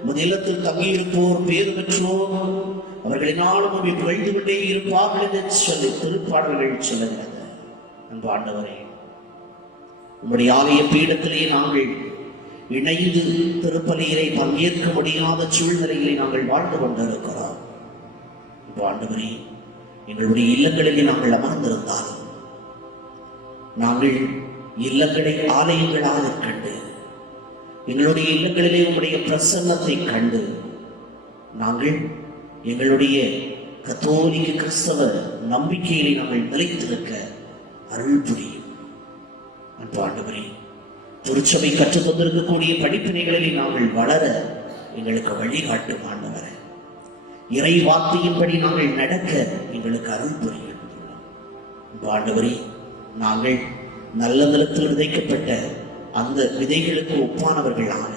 முதலத்தில் தங்கியிருப்போர் பேறு பெற்றோர், அவர்களினாலும் உண்மை புகழ்ந்து கொண்டே இருப்பார்கள் என்று சொல்லி திருப்பாடல்கள் சொல்லுகிறது. அன்பு ஆண்டவரே, உம்முடைய ஆலய பீடத்திலே நாங்கள் இணைந்து திருப்பலியிலே பங்கேற்க முடியாத சூழ்நிலையிலே நாங்கள் வாழ்ந்து கொண்டிருக்கிறோம். ஆண்டவரே, எங்களுடைய இல்லங்களிலே நாங்கள் அமர்ந்திருந்தாலும் நாங்கள் இல்லங்களை ஆலயங்களாக கண்டு, எங்களுடைய இல்லங்களிலே உம்முடைய பிரசன்னத்தை கண்டு நாங்கள் எங்களுடைய கத்தோலிக்க கிறிஸ்தவ நம்பிக்கையிலே நாங்கள் நிலைத்திருக்க அருள் புரியும். அன்பு ஆண்டவரே, திருச்சபை கற்றுத் தந்திருக்கக்கூடிய படிப்பினைகளிலே நாங்கள் வளர எங்களுக்கு வழிகாட்டும் ஆண்டவரே. இறை வார்த்தையின்படி நாங்கள் நடக்க எங்களுக்கு அருள் புரியும். அன்பு ஆண்டவரே, நாங்கள் நல்ல நிலத்தில் விதைக்கப்பட்ட அந்த விதைகளுக்கு ஒப்பானவர்களாக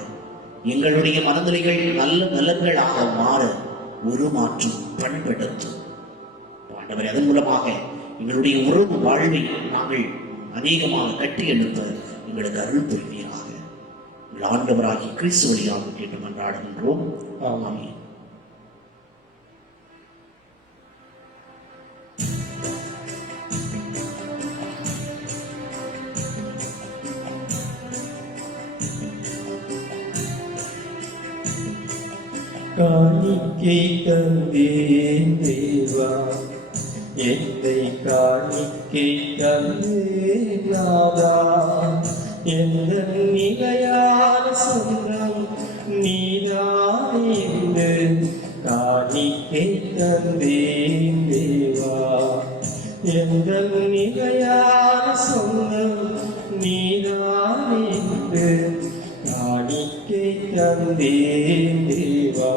எங்களுடைய மனநிலைகள் நல்ல நலன்களாக மாற உருமாற்றும், பண்படுத்தும் ஆண்டவரே. அதன் மூலமாக எங்களுடைய உறவு வாழ்வை நாங்கள் அநேகமாக கட்டி எழுப்ப எங்களுக்கு அருள் புரிவீராக. எங்கள் ஆண்டவராகி கிறிஸ்து வழியாக கேட்டு மன்றாடுகின்றோம். ஆமென். காணிக்கை தந்தேன் தேவா, என்னை காணிக்கை தந்தேன் நாதா, எந்த நிலையான சொந்தம் நீதான் என்று காணிக்கை தந்தேன் தேவா, எந்த நிலையான சொந்தம் நீதான் என்று காணிக்கை தந்தேன் தேவா,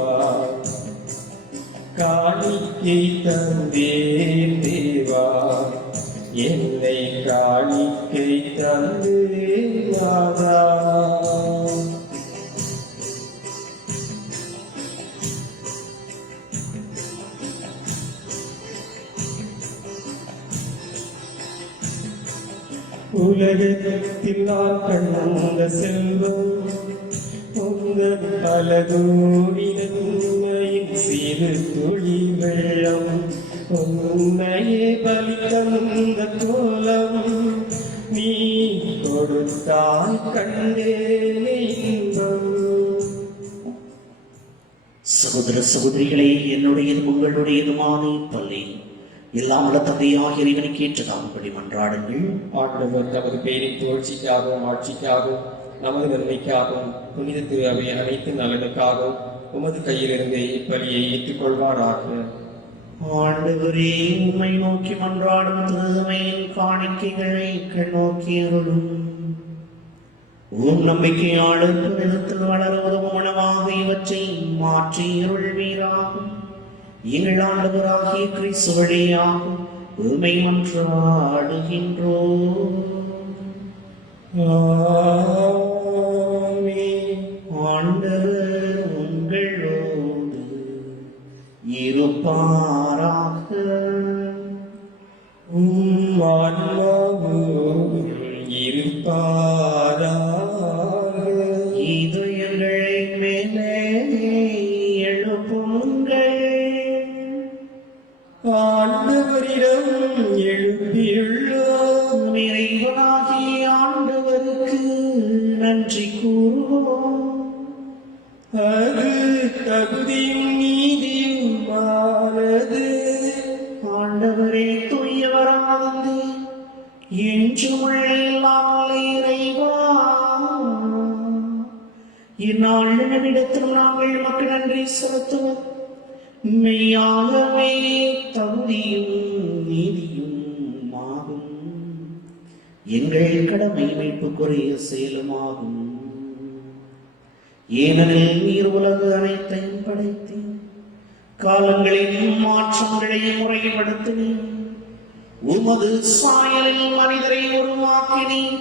காணிக்கை தந்தேன் தேவா, என்னை காணிக்கை தந்தேன் நாதா. உலகத்தில் நான் கண்ட செல்வம் உங்கள் பலதோடி நன்மையின் சிறு துளி வெள்ளம், உன்னையே பலி தந்த கோலம் நீ கொடுத்தாய் கண்டேனே இன்பம். சகோதர சகோதரிகளே, என்னுடையதும் உங்களுடையதுமான பள்ளி எல்லாம் உள்ள தந்தையாக இறைவனுக்கு ஏற்றதாகும்படி மன்றாடுங்கள். ஆண்டவர் தமது பெயரின் புகழ்ச்சிக்காகவும் ஆட்சிக்காகவும் நமது நன்மைக்காகவும் புனித திரு அவை அனைத்து நலனுக்காகவும் உமது கையிலிருந்து இப்பலியை ஏற்றுக்கொள்வாராக. ஆண்டவரே, உம்மை நோக்கி மன்றாடும் தூய்மையின் காணிக்கைகளை கண்ணோக்கி அருளும். நம்பிக்கையாளருக்கு நிலத்தில் வளர உதவும் உணவாக இவற்றை மாற்றி அருள்வீராகும். எங்கள் ஆண்டவராகிய கிறிஸ்து வழியாக உம்மை மன்றாடுகின்றோம். ஆமென். ஆண்டவர் உங்களோடு இருப்பாராக. ஆன்மாவோடும் இருப்பாராக. இதயங்களை மேலே எழுப்புங்கள். ஆண்டவரிடம் எழுப்பியுள்ளோம். இறைவனாகிய ஆண்டவருக்கு நன்றி கூறுவோம். அது தகுதியும் நீதியுமானது. ஆண்டவரே, தூயவரானது என்றும் எல்லாம் இறைவா, இந்நாளிடத்திலும் நாங்கள் மக்கள் நன்றி செலுத்துவோம். மெய்யாகவே தகுதியும் நீதியும் ஆகும். எங்கள் கடமை மீட்புக்குரிய செயலுமாகும். ஏனெனில் நீர் உலகு அனைத்தையும் படைத்தேன், காலங்களின் மாற்றங்களை முறைப்படுத்தினேன். உமது சாயலில் மனிதரை உருவாக்கினேன்.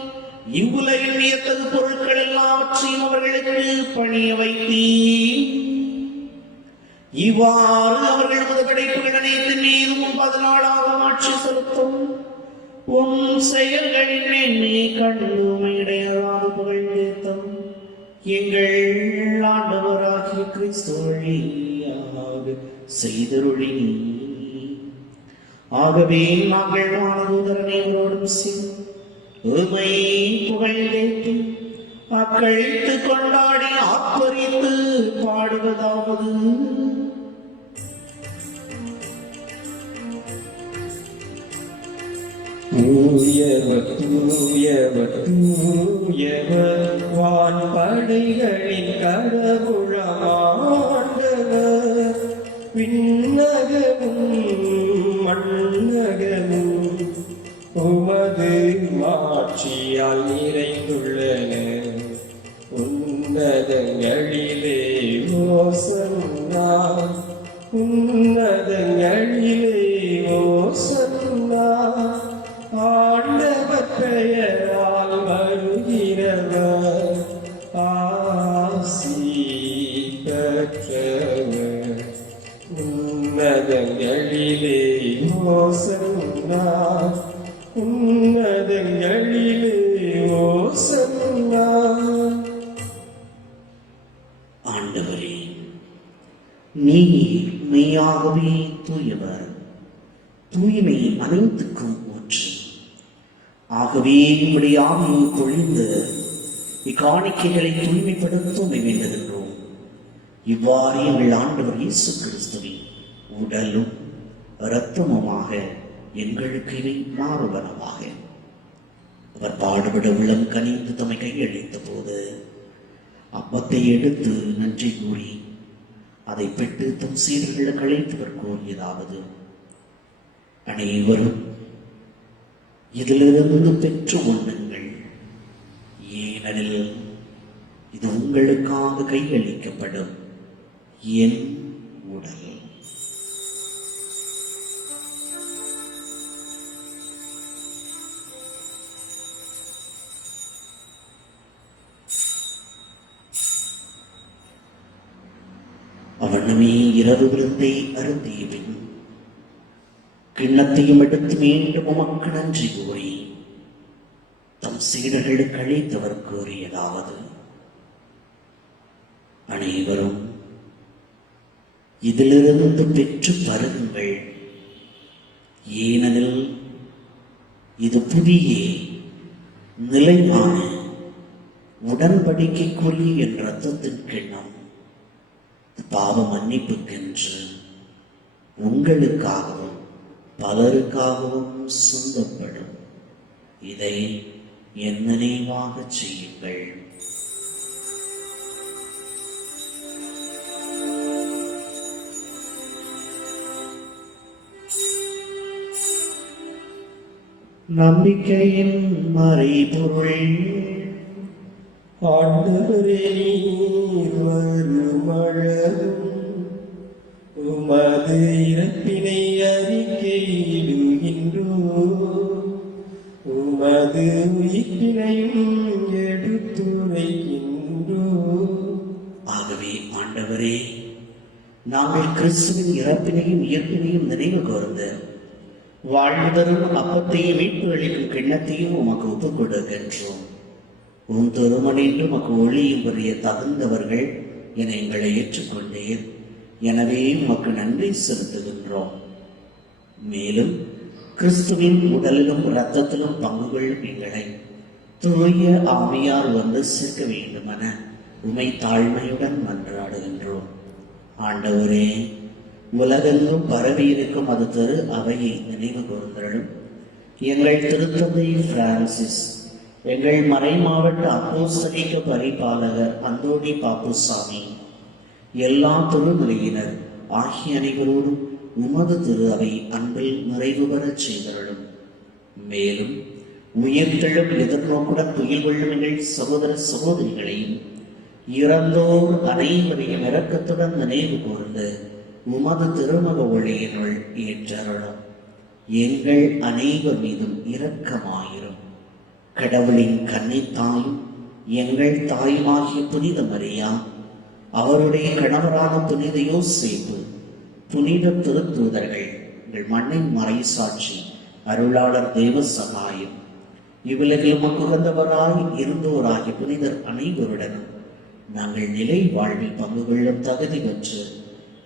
இவ்வுலகில் வியத்தகு பொருட்கள் எல்லாவற்றையும் அவர்களுக்கு பணிய வைத்தீர். இவ்வாறு அவர்கள் முத படைப்புகள் அனைத்தின் மீதும் 14 ஆட்சி செலுத்தும். உம் செயல்களின் மேன்மை கண்டுமையுடையதாவது புகழ்ந்தேத்தம். எங்கள் ஆண்டவராகிய கிறிஸ்து வழியாக செய்தருளி. ஆகவே நாங்கள் வானதூதரனைவரோடும் உம்மை புகழ்ந்தேத்தி அக்கழித்து கொண்டாடி ஆப்பரித்து பாடுவதாவது. தூயவர் தூயவர் தூயவர் வான்படைகளின் கடவுளமாண்டவர். விண்ணகமும் மண்ணகமும் உமது மாட்சியால் நிறைந்துள்ளன. உன்னதங்களிலே ஓசன்னா, உன்னதங்களிலே ஓசன்னா. ஆண்டவர் பெயரால் வருகிறவர் ஆசி பெற்றவர். உன்னதங்களிலே ஓசன்னா, உன்னதங்களிலே ஓசன்னா. ஆண்டவரே, நீர் மெய்யாகவே தூயவர், தூய்மை அனைத்துக்கும் ஊற்று. ஆகவே உம்முடைய ஆவியை பொழிந்து இக்காணிக்கைகளை தூய்மைப்படுத்த வேண்டுகின்றோம். இவ்வாறு எங்கள் ஆண்டவர் இயேசு கிறிஸ்துவின் உடலும் இரத்தமுமாக எங்களுக்கு இவை மாறுவனவாக. அவர் பாடுபட உள்ளம் கனிந்து தம்மை கையளித்த போது அப்பத்தை எடுத்து நன்றி கூறி அதை பெற்று தம் சீடர்களுக்கு அழைத்தவர் கூறியதாவது: அனைவரும் இதிலிருந்து பெற்று உண்ணுங்கள், ஏனெனில் இது உங்களுக்காக கையளிக்கப்படும் என் உடல். அவனுமே இரவு விருந்தை அருந்தியபின் கிண்ணத்தையும் எடுத்து மீண்டும் உமக்கு நன்றி கூறி தம் சீடர்களுக்கு அழைத்தவர் கூறியதாவது: அனைவரும் இதிலிருந்து பெற்று பருகுங்கள், ஏனெனில் இது புதிய நிலையான உடன்படிக்கைக்குரிய என் இரத்தத்தின் கிண்ணம் பாவ மன்னிப்புக்கென்று உங்களுக்காகவும் பலருக்காகவும் சொந்தப்படும். இதை என் நினைவாகச் செய்யுங்கள். நம்பிக்கையின் மறைபொருள். ஆண்டவரே, நீர் வருமளவும் உமது இறப்பினை அறிக்கையிடுகின்றோம், உமது உயிர்ப்பினையும் எடுத்துரைக்கின்றோம். ஆகவே ஆண்டவரே, நாங்கள் கிறிஸ்துவின் இறப்பினையும் உயிர்ப்பினையும் நினைவு கூர்ந்து வாழ்வு தரும் அப்பத்தையும் மீட்பு அளிக்கும் கிண்ணத்தையும் உமக்கு ஒப்புக் கொடுக்கின்றோம். உன் திருமணின்று உமக்கு ஒளியும் புரிய தகுந்தவர்கள் என எங்களை ஏற்றுக்கொண்டீர். எனவே உமக்கு நன்றி செலுத்துகின்றோம். மேலும் கிறிஸ்துவின் உடலிலும் இரத்தத்திலும் பங்கு கொள்ளும் எங்களை தூய ஆவியார் வந்து சேர்க்க வேண்டுமென உமை தாழ்மையுடன் மன்றாடுகின்றோம். ஆண்டவரே, உலகெங்கும் பரவி இருக்கும் அது திரு அவையை நினைவு கூர்ந்தருளும். எங்கள் திருத்தந்தை பிரான்சிஸ், எங்கள் மறை மாவட்ட அப்போஸ்தலிக பரிபாலகர் அந்தோணி பாப்புசாமி, எல்லா திருநிலையினர் ஆகிய அனைவரோடும் உமது திரு அவை அன்பில் நிறைவு பெறச் செய்தருளும். மேலும் உயிர்த்தெழும் எதிர்நோக்குடன் துயில் கொள்ளும் எங்கள் சகோதர சகோதரிகளையும் இறந்தோர் அனைவரையும் இரக்கத்துடன் நினைவு கூர்ந்து உமது திருமக ஒளியினுள் ஏற்றருளும். எங்கள் அனைவர் மீதும் இரக்கமாயிரும். கடவுளின் கன்னித்தாயும் எங்கள் தாயுமாகிய புனித மரியா, அவருடைய கணவரான புனித யோசேப்பு, புனித திருத்தூதர்கள், எங்கள் மண்ணின் மறைசாட்சி அருளாளர் தேவ சகாயம், இவ்வுலகில் உகந்தவராய் இருந்தோராகிய புனிதர் அனைவருடனும் நாங்கள் நிலை வாழ்வில் பங்கு கொள்ளும் தகுதி பெற்று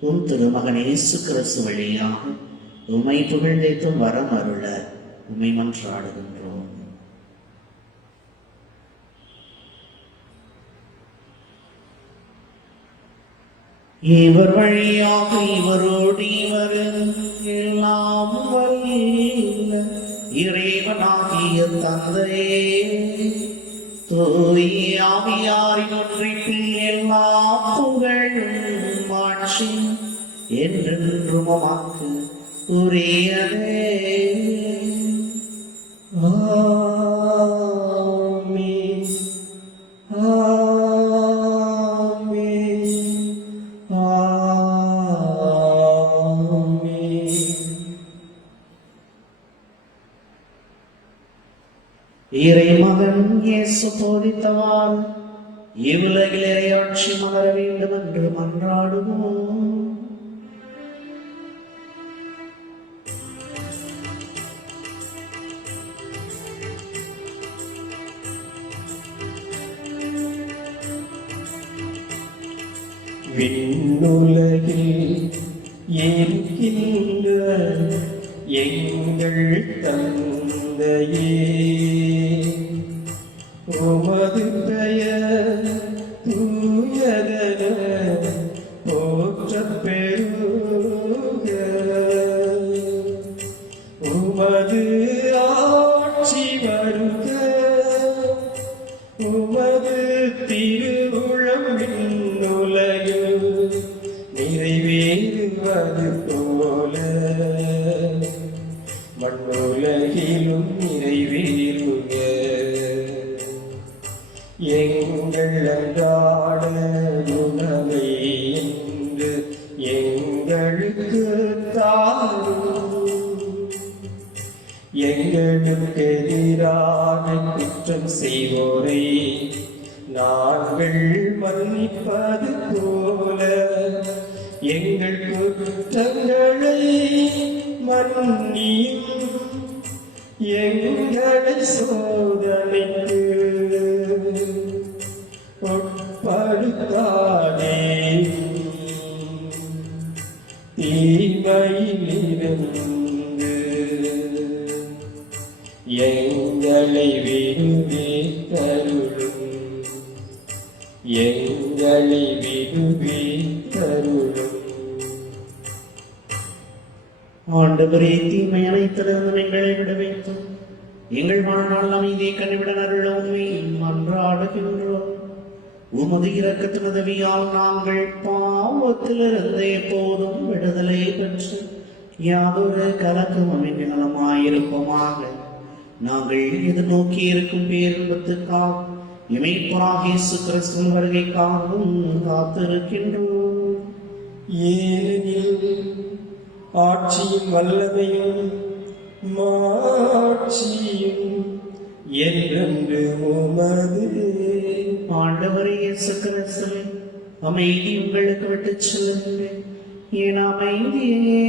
உன் திருமகன் இயேசு கிறிஸ்து வழியாக உம்மை புகழ்ந்தேத்தும் வரம் அருள உம்மை மன்றாடுகின்றோம். இவர் வழியாக இவரோடு இவரும் எல்லாம் வல்ல இறைவனாகிய தந்தையே, தூய ஆவியாரின் ஒன்றிப்பில் எல்லா புகழும் மாட்சி என்றென்றும் உமக்கு உரியதே. ஆமென். ஆமென். ஆமென். இறைமகன் இயேசு போதித்தவாறு இவ்வுலகில் இறையாட்சி மலர வேண்டும் என்று மன்றாடுவோம். விண்ணுலகில் இருக்கின்ற எங்கள் தந்தையே, உமது பெயர் தூயதென போற்றப் பெறுக. உமது ஆட்சி வருக. உமது திருவுளம் விண்ணுலகில் நிறைவேறுவது போல மண்ணுலகிலும் நிறைவேறுக. எங்கள் அன்றாட உணவை இன்று எங்களுக்கு தாரும். எங்களுக்கு எதிராக குற்றம் செய்வோரை நாங்கள் மன்னிப்பது போல எங்கள் குற்றங்களை மன்னியும். எங்களை சோதனைக்கு உட்படுத்தாதே, தீமையிலிருந்து எங்களை விடுவித்தருளும். எங்களை விடுவித்தருளும். ஆண்டவரே, தீமை அனைத்திலிருந்து எங்களை விடுவித்தும் எங்கள் வாழ்நாள் அமைதியை கண்டுவிட அருளுமை மன்றாடுகின்றோம். உமது இரக்கத்தின் உதவியால் நாங்கள் பாவத்திலிருந்து எப்போதும் விடுதலை பெற்று யாதொரு கலக்கமும் நலமாயிருப்போமாக. நாங்கள் எதிர்நோக்கி இருக்கும் பேரின்பத்துக்காக இமைப்பராக இயேசு கிறிஸ்துவின் வருகைக்காகவும் காத்திருக்கின்றோம். ஏனெனில் ஆட்சியும் வல்லமையும் மாட்சியும் என்றென்று உமது. ஆண்டவரே இயேசு கிறிஸ்துவே, அமைதி உங்களுக்கு விட்டுச் செல்லுங்கள், என் அமைதியே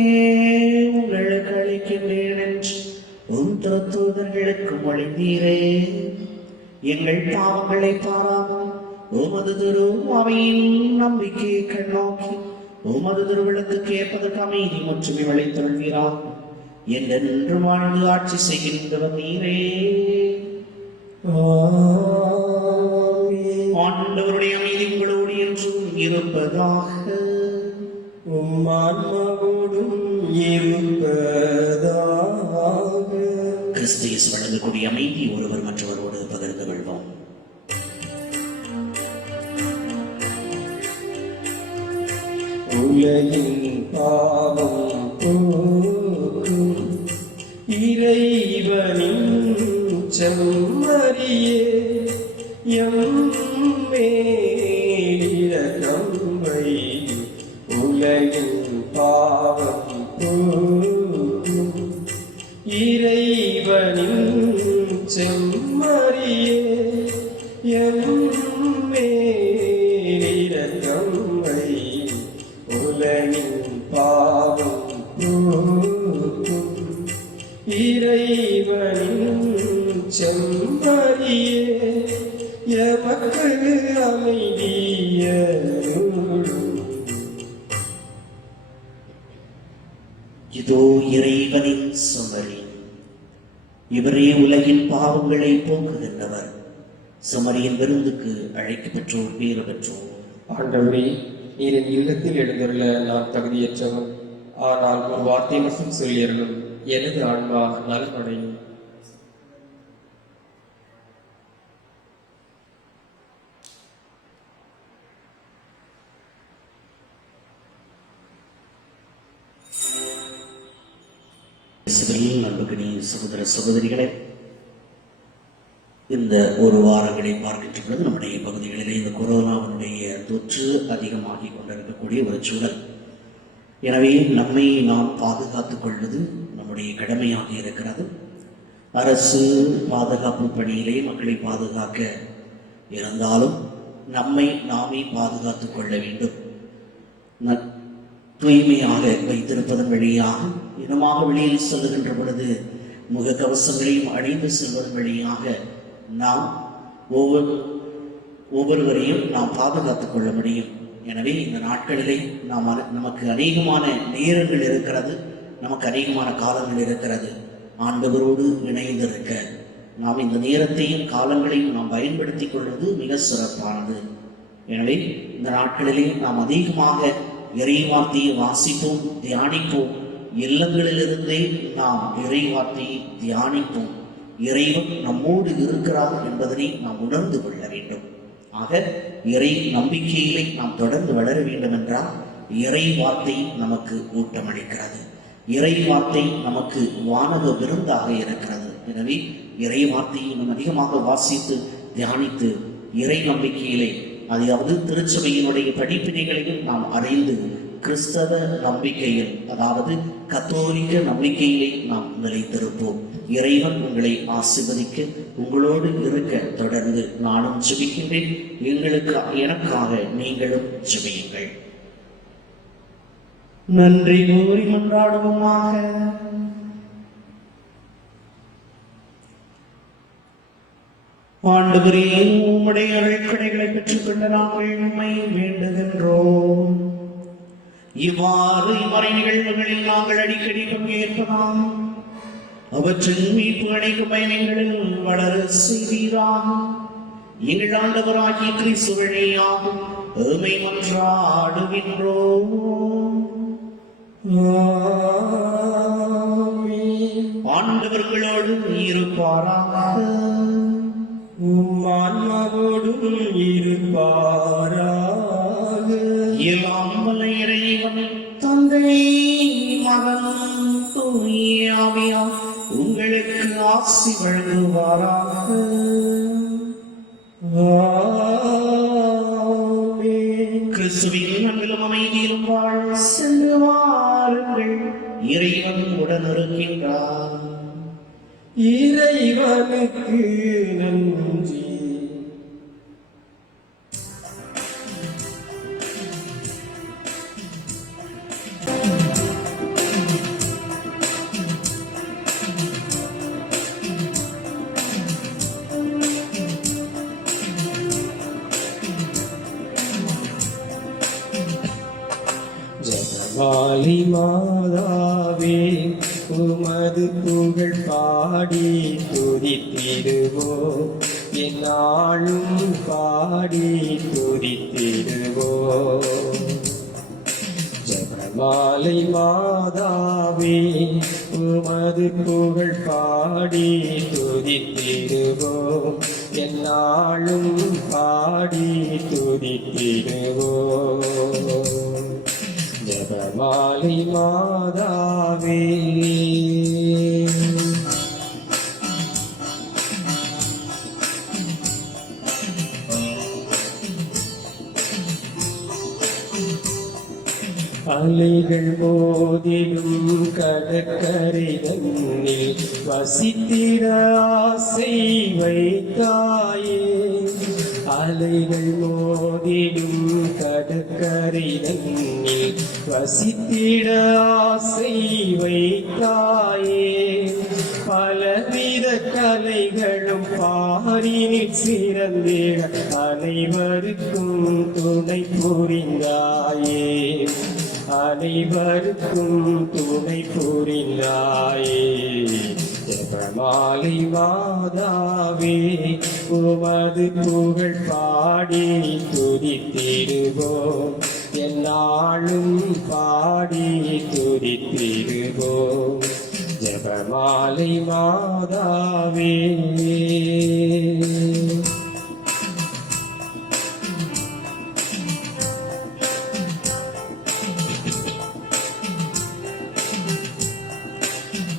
உங்களுக்கு அளிக்கின்றேன் என்று உம் தூதர்களுக்கு மொழிந்தீரே. எங்கள் பாவங்களை பாராமல் உமது திரு அவையின் நம்பிக்கையை கண்ணோக்கி உமது திருவிழத்துக்கு ஏற்பதற்கு அமைதி முற்றுமை வழித்தொள்வீராக. என்றென்று வாழ்ந்து ஆட்சி செய்கின்றவர் நீரே. ஆண்டவருடைய அமைதி உங்களோடு என்றும் இருப்பதாக. உம் ஆன்மாவோடும் இருப்பதாக. கிறிஸ்து இயேசு வழங்கக்கூடிய அமைதி ஒருவர் மற்றவரோடு பகிர்ந்து கொள்வோம். உலகின் பாவம் போக்கும் இறைவனின் செம்மறியே, எம்மேலிரக்கம் வையும். உலகின் பாவம் போக்கும் இறைவனின் செம்மறியே, எம்மேலிரக்கம் வையும். உலகின் பாவம் போக்கும் இறைவனின் செம்மறியே, எமக்கு அமைதியருளும். இதோ இறைவனின் செம்மறி, இவரே உலகின் பாவங்களை போக்குகின்றவர். செம்மறியின் விருந்துக்கு அழைக்கப்பெற்றோர் பேறு பெற்றோர். ஆண்டவரே, நீர் என் இல்லத்தில் எழுந்துள்ள நான் தகுதியற்றவன். ஆனால் ஒரு வார்த்தை மட்டும் சொல்லியருளும், எனது ஆன்மா நலமடையும். நண்பர்களே, சகோதர சகோதரிகளே, இந்த ஒரு வாரங்களை பார்க்கின்ற பொழுது நம்முடைய பகுதிகளிலே இந்த கொரோனாவுடைய தொற்று அதிகமாகிக் கொண்டிருக்கக்கூடிய ஒரு சூழல். எனவே நம்மை நாம் பாதுகாத்துக் கொள்வது நம்முடைய கடமையாக இருக்கிறது. அரசு பாதுகாப்பு பணியிலே மக்களை பாதுகாக்க இருந்தாலும் நம்மை நாமே பாதுகாத்துக் கொள்ள வேண்டும். தூய்மையாக வைத்திருப்பதன் வழியாக, இனமாக வெளியில் செல்லுகின்ற பொழுது முகக்கவசங்களையும் அணிந்து செல்வதன் வழியாக நாம் ஒவ்வொருவரையும் நாம் பாதுகாத்துக் கொள்ள முடியும். எனவே இந்த நாட்களிலே நமக்கு அநேகமான நேரங்கள் இருக்கிறது, நமக்கு அநேகமான காலங்கள் இருக்கிறது. ஆண்டவரோடு இணைந்திருக்க நாம் இந்த நேரத்தையும் காலங்களையும் நாம் பயன்படுத்திக் கொள்வது மிக சிறப்பானது. எனவே இந்த நாட்களிலே நாம் அதிகமாக இறைவார்த்தையை வாசிப்போம், தியானிப்போம். இல்லங்களிலிருந்தே நாம் இறைவார்த்தையை தியானிப்போம். இறைவன் நம்மோடு இருக்கிறார் என்பதனை நாம் உணர்ந்து கொள்ள வேண்டும். ஆக இறை நம்பிக்கையிலே நாம் தொடர்ந்து வளர வேண்டும் என்றால் இறை வார்த்தை நமக்கு ஊட்டமளிக்கிறது. இறை வார்த்தை நமக்கு வானக விருந்தாக இருக்கிறது. எனவே இறை வார்த்தையை நாம் அதிகமாக வாசித்து தியானித்து இறை நம்பிக்கையிலே, அதாவது திருச்சபையினுடைய படிப்பினைகளையும் நாம் அறிந்து கிறிஸ்தவ நம்பிக்கையில், அதாவது கத்தோலிக்க நம்பிக்கையிலே நாம் நிலைத்திருப்போம். இறைவன் உங்களை ஆசீர்வதிக்க, உங்களோடு இருக்க தொடர்ந்து நானும் ஜெபிக்கின்றேன். எனக்காக நீங்களும் ஜெபியுங்கள். நன்றி கூறி மன்றாடுவோமாக. ஆண்டவரே, உம்முடைய அருள்கொடைகளை பெற்றுக்கொண்ட நாங்கள் உம்மை வேண்டுகின்றோம். இவ்வாறு இம்மறை நிகழ்வுகளில் நாங்கள் அடிக்கடி பங்கேற்பதாம் அவற்றின் மீட்பு அடைக்கும் பயணங்களில் வளர செய்வீராக. எங்கள் ஆண்டவராகிய கிறிஸ்து வழியாகும் ஏமை மன்றாடுகின்றோம். ஆமென். ஆண்டவர்களோடு இருப்பாராக. ஆன்மாவோடும் இருப்பாராக. எல்லாம் வல்ல இறைவன் தந்தை மகன் தூய ஆவியார் உங்களுக்கு ஆசி வழங்குவாராக. ஆமென். கிறிஸ்துவின் அன்பிலும் அமைதியிலும் வாழ செல்லுவாருங்கள். இறைவன் உடன் இருக்கின்றார். இறைவனுக்கு நன்றி. ஜெபமாலை மாதாவே உமது புகழ் பாடி துதித்திடுவோம். எந்நாளும் பாடி துதித்திடுவோம். ஜெபமாலை மாதாவே உமது புகழ் பாடி துதித்திடுவோம். எந்நாளும் பாடி துதித்திடுவோம். ஜெபமாலை மாதாவே. அலைகள் மோதிடும் கடற்கரை தன்னில் வசித்திட ஆசை வைத்தாயே. அலைகள் மோதிடும் கடற்கரை தன்னில் வசித்திட ஆசை வைத்தாயே. பலவித கலைகளும் பாரினில் சிறந்திட அனைவருக்கும் துணை புரிந்தாயே. அனைவருக்கும் துணை புரிந்தாயே. ஜெபமாலை மாதாவே உமது புகழ் பாடி துதித்திடுவோம். எந்நாளும் பாடி துதித்திடுவோம். ஜெபமாலை மாதாவே.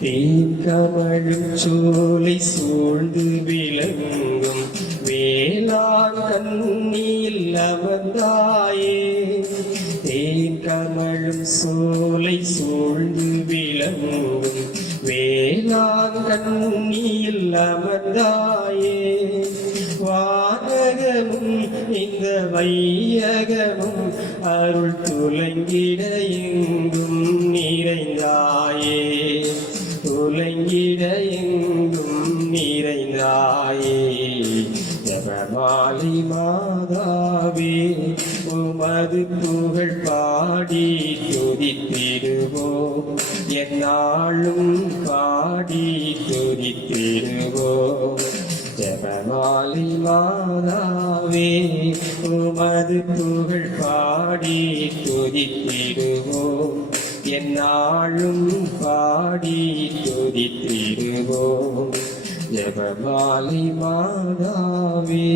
தேன்கமழும் சோலை சூழ்ந்து விளங்கும் வேளாங்கண்ணியில் அமர்ந்தாயே. தேன்கமழும் சோலை சூழ்ந்து விளங்கும் வேளாங்கண்ணியில் அமர்ந்தாயே. வானகமும் இந்த வையகமும் அருள் துலங்கிட எங்கும் நிறைந்தாயே. துலங்கிட எங்கும் நிறைந்தாயே. ஜெபமாலை மாதாவே உமது புகழ் பாடி துதித்திடுவோம். எந்நாளும் பாடி துதித்திடுவோம். ஜெபமாலை மாதாவே உமது புகழ் பாடி துதித்திடுவோம். எந்நாளும் பாடி துதித்திடுவோம். ஜெபமாலை மாதாவே.